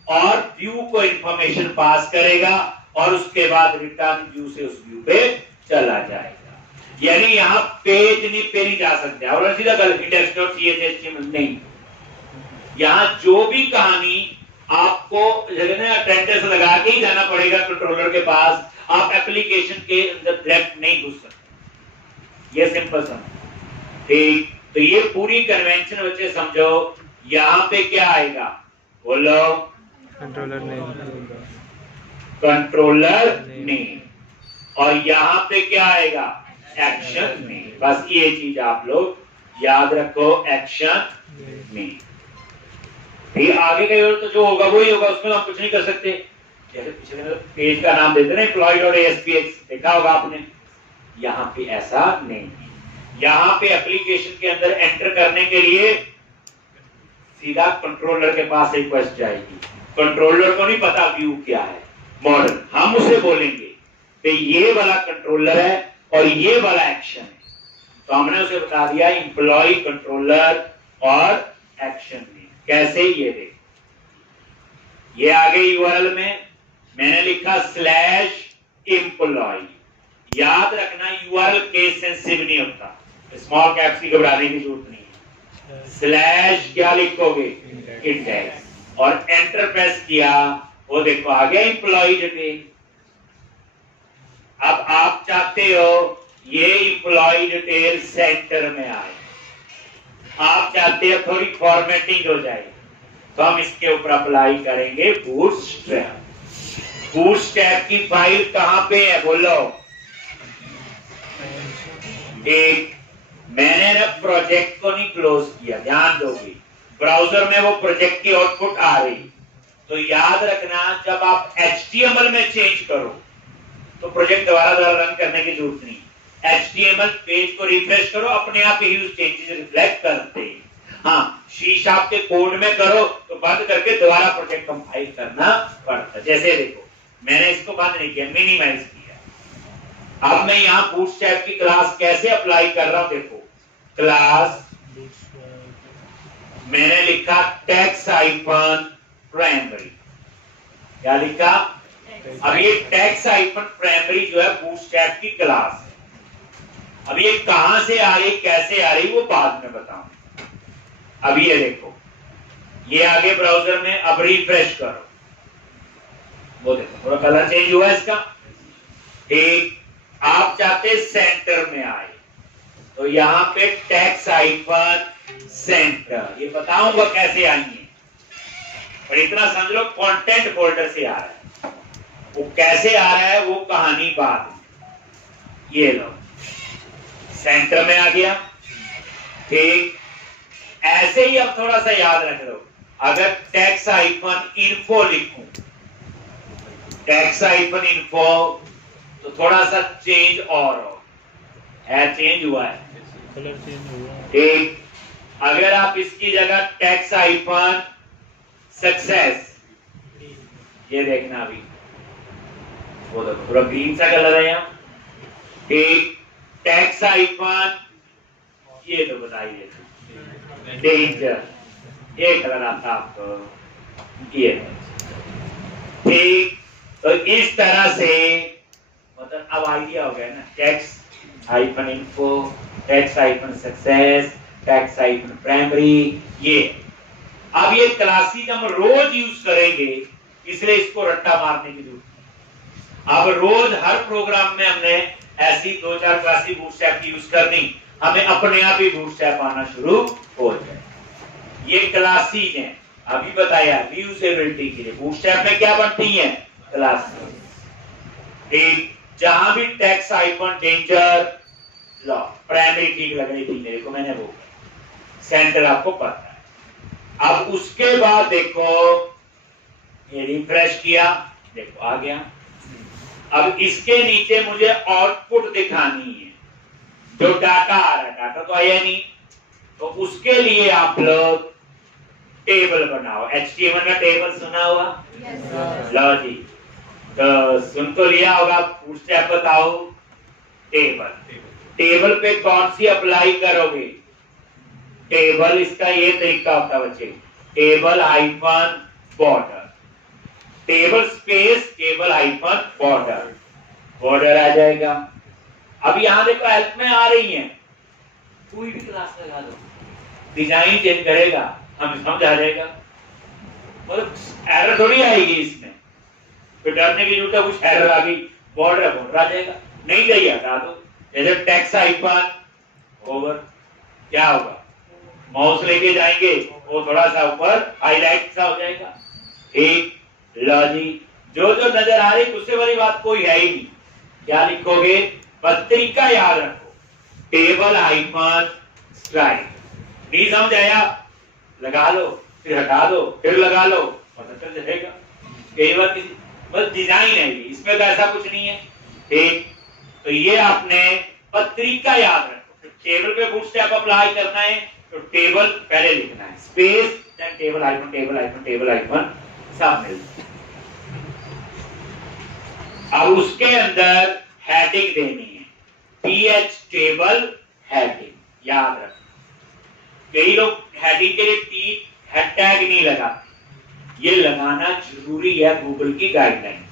और व्यू को इंफॉर्मेशन पास करेगा और उसके बाद रिटर्न व्यू से उस व्यू पे चला जाएगा। यानी यहां पेज नहीं जा सकते और सीधा index.ch नहीं, यहां जो भी कहानी आपको अटेंडेंस लगा के ही जाना पड़ेगा कंट्रोलर के पास, आप एप्लीकेशन के अंदर डायरेक्ट नहीं घुस सकते। ये सिंपल समझो, ठीक। तो ये पूरी कन्वेंशन बच्चे समझो। यहां पे क्या आएगा, बोलो, कंट्रोलर नेम, कंट्रोलर नेम, और यहां पे क्या आएगा, एक्शन नेम। बस ये चीज आप लोग याद रखो, एक्शन नेम। फिर आगे का तो जो होगा वही होगा, उसमें हम कुछ नहीं कर सकते। जैसे पिछले पेज का नाम देते ना employee.aspx, देखा होगा आपने, यहाँ पे ऐसा नहीं है। यहाँ पे एप्लीकेशन के अंदर एंटर करने के लिए सीधा कंट्रोलर के पास रिक्वेस्ट जाएगी। कंट्रोलर को नहीं पता व्यू क्या है, मॉडल, हम उसे बोलेंगे कि ये वाला कंट्रोलर है और ये वाला एक्शन है, तो हमने उसे बता दिया एम्प्लॉय कंट्रोलर और एक्शन में। कैसे, ये देखो, ये आगे यूआरएल में मैंने लिखा /employee। याद रखना यूआरएल केस सेंसिटिव नहीं होता, स्मॉल कैप्स की घबराने की जरूरत नहीं है। स्लैश क्या लिखोगे, इंडेक्स, और एंटर प्रेस किया, वो देखो आ गया एम्प्लॉय डिटेल। अब आप चाहते हो ये एम्प्लॉय डिटेल सेंटर में आए, आप चाहते हो थोड़ी फॉर्मेटिंग हो जाए, तो हम इसके ऊपर अप्लाई करेंगे बूटस्ट्रैप। बूटस्ट्रैप की फाइल कहां पे है, बोलो। एक, मैंने ना प्रोजेक्ट को नहीं क्लोज किया, ध्यान दोगे, ब्राउजर में वो प्रोजेक्ट की आउटपुट आ रही, तो याद रखना जब आप HTML में चेंज करो तो प्रोजेक्ट दोबारा रन करने की जरूरत नहीं। HTML पेज को रिफ्रेश करो, अपने आप ही चेंजेस रिफ्लेक्ट करते हैं। हाँ, C# के कोड में करो तो बंद करके दोबारा प्रोजेक्ट कंपाइल करना पड़ता है। जैसे देखो, मैंने इसको बंद नहीं किया, मिनिमाइज किया। अब मैं यहाँ बूटस्ट्रैप की क्लास कैसे अप्लाई कर रहा हूं, देखो, क्लास मैंने लिखा text-primary, क्या लिखा, अब ये text-primary जो है बूटस्ट्रैप की क्लास है। अब ये कहां से आ रही, कैसे आ रही, वो बाद में बताऊं। अब ये देखो, ये आगे ब्राउजर में, अब रिफ्रेश करो, वो देखो थोड़ा कलर चेंज हुआ इसका। एक, आप चाहते सेंटर में आए, तो यहां पे text-center, ये बताऊंगा कैसे आएंगे, पर इतना समझ लो कंटेंट फोल्डर से आ रहा है। वो कैसे आ रहा है वो कहानी बाद में। ये लो, सेंटर में आ गया, ठीक। ऐसे ही अब थोड़ा सा याद रख लो, अगर text-info लिखूं, text-info, तो थोड़ा सा चेंज और हो है, चेंज हुआ है, कलर चेंज हुआ, ठीक। अगर आप इसकी जगह text-success, ये देखना अभी, वो देखो थोड़ा ग्रीन सा कलर है यहाँ, ठीक। text-, ये तो बताइए, डेंजर, ये कलर आता आपको, ये, ठीक। तो इस तरह से मतलब अब आइडिया हो गया ना, text-info, text-success, text-primary, ये। अब ये क्लासेस हम रोज यूज करेंगे, इसलिए इसको रट्टा मारने की जरूरत नहीं। अब रोज हर प्रोग्राम में हमने ऐसी 2-4 क्लासिक बूटस्ट्रैप की यूज करनी, हमें अपने आप ही बूटस्ट्रैप आना शुरू हो जाए। ये क्लासेस हैं, अभी बताया रीयूजेबिलिटी के लिए बूटस्ट्रैप में क्या बनती है, क्लासेस। एक जहां भी tax icon danger law primary ठीक लग रही थी मेरे को, मैंने वो सेंटर आपको पता है। अब उसके बाद देखो ये रिफ्रेश किया, देखो आ गया। अब इसके नीचे मुझे आउटपुट दिखानी है, जो डाटा आ रहा है, डाटा तो आया नहीं, तो उसके लिए आप लोग टेबल बनाओ। HTML का टेबल सुना हुआ? लो जी, तो सुन तो लिया होगा। बूटस्ट्रैप बताओ टेबल, टेबल पे कौन सी अप्लाई करोगे? टेबल, इसका ये तरीका होता है बच्चे, table hyphen border, table space table hyphen border, border आ जाएगा। अब यहां देखो हेल्प में आ रही है, कोई भी क्लास लगा दो, डिजाइन चेंज करेगा, हमें समझ आ जाएगा, मतलब एरर थोड़ी आएगी इसमें, तो डरने की जरूरत है। कुछ एरर आ गई, बॉर्डर बॉर्डर आ जाएगा, नहीं चाहिए हटा दो। जैसे टेक्स्ट आइकन ओवर, क्या होगा, माउस लेके जाएंगे वो थोड़ा सा ऊपर हाईलाइट सा हो जाएगा। एक लॉजिक जो जो नजर आ रही, गुस्से वाली बात कोई है ही नहीं। क्या लिखोगे, बस तरीका याद रखो, टेबल हाइफन स्ट्राइक। नहीं समझ आया, लगा लो, फिर हटा दो, फिर लगा लो, पता चल जाएगा। कई बार बस डिजाइन है, इसमें तो ऐसा कुछ नहीं है। एक तो ये आपने तरीका याद रखो। टेबल पे बूटस्ट्रैप अप्लाई करना है तो टेबल पहले लिखना है, space then table icon table icon table icon सब मिलते। अब उसके अंदर हेडिंग देनी है, PH टेबल हेडिंग, याद रखो। कई लोग हेडिंग के लिए T हेड टैग नहीं लगाते, ये लगाना जरूरी है, गूगल की गाइडलाइन।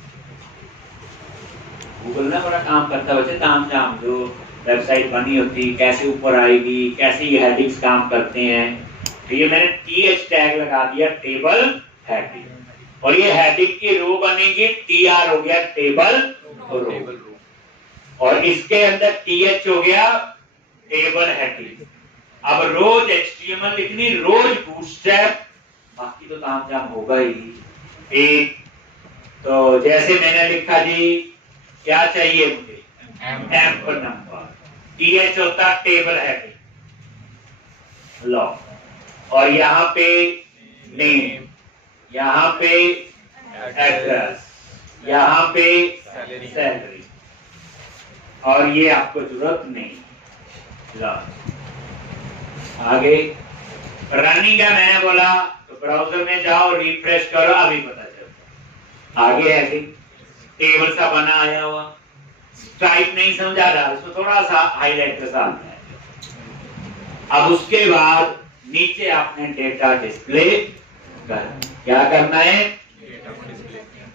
गूगल ना बड़ा काम करता है बच्चे, काम काम जो वेबसाइट बनी होती, कैसे ऊपर आएगी, कैसे ये हेडिंग्स काम करते हैं। तो ये मैंने TH टैग लगा दिया, टेबल हेडिंग, और ये हेडिंग की रो बनेगी, TR हो गया टेबल रो, और इसके अंदर TH हो गया टेबल हेडिंग। अब रोज HTML लिखनी, रोज बूटस्ट्रैप, बाकी तो काम जाम होगा ही। एक तो जैसे मैंने लिखा जी, क्या चाहिए मुझे, एम्प नंबर, TH होता टेबल हेडिंग लो, और यहाँ पे नेम, यहाँ पे एड्रेस, यहाँ पे सैलरी, और ये आपको जरूरत नहीं। लो आगे रनिंग है, मैंने बोला तो ब्राउजर में जाओ, रिफ्रेश करो, अभी पता चलता। आगे है टेबल सा बना आया हुआ, स्ट्राइप नहीं समझा रहा, इसको थोड़ा सा हाईलाइट के साथ है। अब उसके बाद नीचे आपने डेटा डिस्प्ले करना, क्या करना है,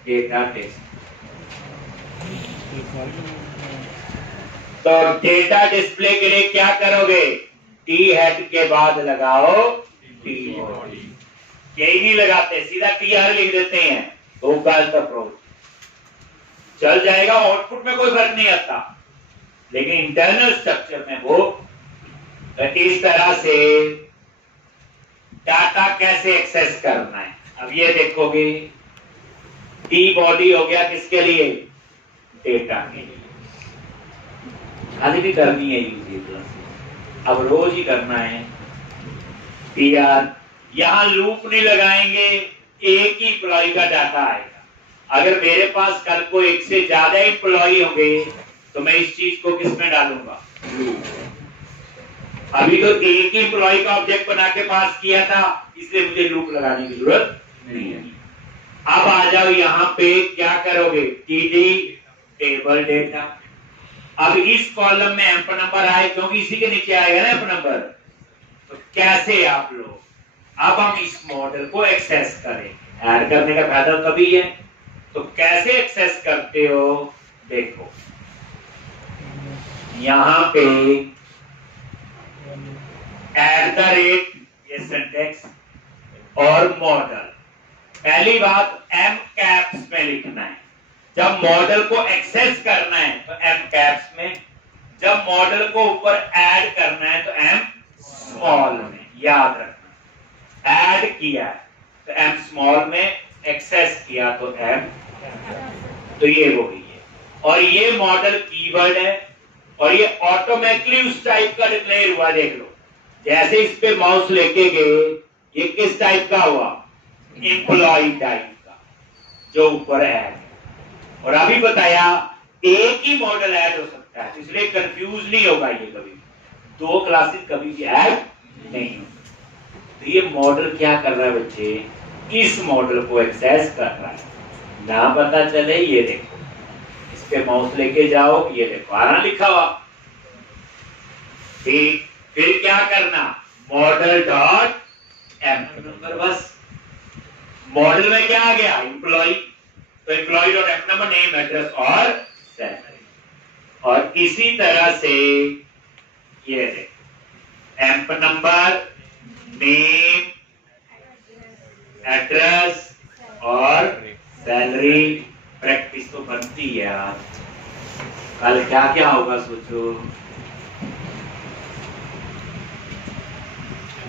डेटा डिस्प्ले। तो डेटा डिस्प्ले के लिए क्या करोगे, टी हेड के बाद लगाओ टी बॉडी, यही नहीं लगाते, सीधा TR लिख देते हैं, तो गलत अप्रोच। चल जाएगा, आउटपुट में कोई फर्क नहीं आता, लेकिन इंटरनल स्ट्रक्चर में वो इस तरह से डाटा कैसे एक्सेस करना है। अब ये देखोगे, टी बॉडी हो गया किसके लिए, डेटा के लिए, खाली भी करनी है यूज, अब रोज ही करना है। TR, यहां लूप नहीं लगाएंगे, एक ही एम्प्लॉय का डाटा आएगा। अगर मेरे पास कल को एक से ज्यादा एम्प्लॉय होंगे तो मैं इस चीज को किस में डालूंगा, अभी तो एक ही एम्प्लॉय का ऑब्जेक्ट बना के पास किया था, इसलिए मुझे लूप लगाने की जरूरत नहीं है। अब आ जाओ यहाँ पे, क्या करोगे, TD टेबल डेटा। अब इस कॉलम में एम्प नंबर आए, क्योंकि इसी के नीचे आएगा ना एम्प नंबर, तो कैसे आप लोग, अब हम इस मॉडल को एक्सेस करें, ऐड करने का फायदा तभी है। तो कैसे एक्सेस करते हो, देखो यहां पे @ ये सिंटेक्स और मॉडल, पहली बात एम कैप्स में लिखना है, जब मॉडल को एक्सेस करना है तो एम कैप्स में, जब मॉडल को ऊपर ऐड करना है तो एम स्मॉल में। याद रखना, ऐड किया तो एम स्मॉल में, एक्सेस किया तो एम, तो ये वो ही है। और ये मॉडल कीवर्ड है और ये ऑटोमेटिकली उस टाइप का डिक्लेयर हुआ। देख लो, जैसे इस पे माउस लेके गए, ये किस टाइप का हुआ? एम्प्लॉय टाइप का, जो ऊपर ऐड। और अभी बताया एक ही मॉडल ऐड हो सकता है, इसलिए कंफ्यूज नहीं होगा ये कभी, दो क्लासेस कभी भी ऐड नहीं हो। तो ये मॉडल क्या कर रहा है बच्चे? इस मॉडल को एक्सेस कर रहा है। ना पता चले, ये देखो, इस पे माउस लेके जाओ, ये देखो आना लिखा हुआ। ठीक, फिर क्या करना? मॉडल डॉट एम नंबर, बस। मॉडल में क्या आ गया? एम्प्लॉय, तो employee dot M number, name, address और सैलरी। और इसी तरह से ये देखो, एम्प नंबर, नेम, एड्रेस और सैलरी। प्रैक्टिस तो बनती है यार, कल क्या क्या होगा सोचो।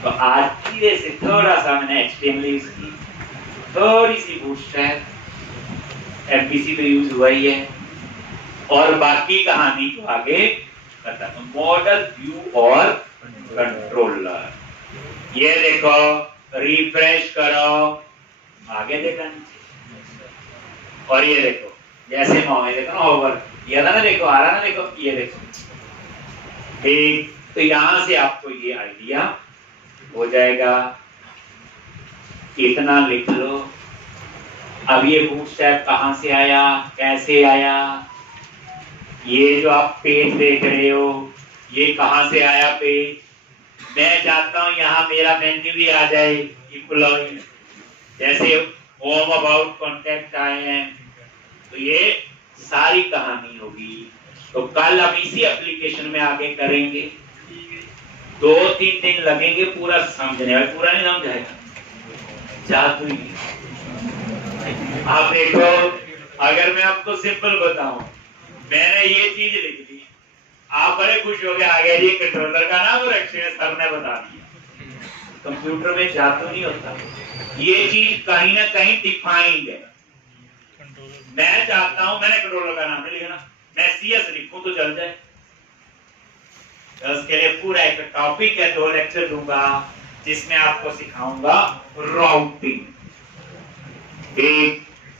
तो आज धीरे से थोड़ा सा मैंने HTML की, थोड़ी सी बूटस्ट्रैप, MPC तो यूज हुआ ही है, और बाकी कहानी को आगे खत्म। मॉडल व्यू और कंट्रोलर, ये देखो, रिफ्रेश करो, आगे देखा नीचे, और ये देखो जैसे देखो ना ओवर, ये था ना, देखो आ रहा ना, देखो ये देखो। ठीक, तो यहां से आपको ये आइडिया हो जाएगा। इतना लिख लो। अब ये बूटस्ट्रैप कहां से आया, कैसे आया? ये जो आप पेज देख रहे हो, ये कहां से आया पेज? मैं चाहता हूं यहां मेरा मेन्यू भी आ जाए, एम्प्लॉय, जैसे होम, अबाउट, कॉन्टैक्ट आए हैं, तो ये सारी कहानी होगी। तो कल हम इसी एप्लीकेशन में आगे करेंगे। 2-3 दिन लगेंगे पूरा समझने में, पूरा नहीं समझाएगा, जादू ही। आप देखो, अगर मैं आपको सिंपल बताऊं, मैंने ये चीज लिख दी, आप बड़े खुश हो गए, आ गया जी कंट्रोलर का नाम और एक्सचेंज सर ने बता दिया। कंप्यूटर में जादू नहीं होता, ये चीज कहीं ना कहीं डिफाइंड है। मैं चाहता हूं, मैंने कंट्रोलर का नाम नहीं लिखा ना, मैं CS लिखूं तो चल जाए। तो उसके लिए पूरा एक टॉपिक है, 2 लेक्चर दूंगा जिसमें आपको सिखाऊंगा राउटिंग।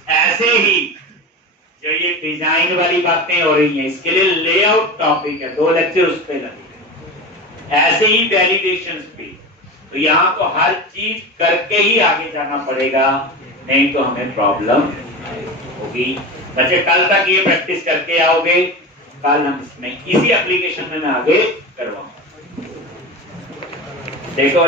ऐसे ही जो ये डिजाइन वाली बातें हो रही हैं, इसके लिए लेआउट टॉपिक है, 2 लेक्चर उस पे लगेंगे। ऐसे ही वैलिडेशंस पे, तो यहाँ तो हर चीज करके ही आगे जाना पड़ेगा, नहीं तो हमें प्रॉब्लम होगी। बच्चे कल तक ये प्रैक्टिस करके आओगे, कल हम इसमें इसी एप्लीकेशन में मैं आगे करवाऊंगा। देखो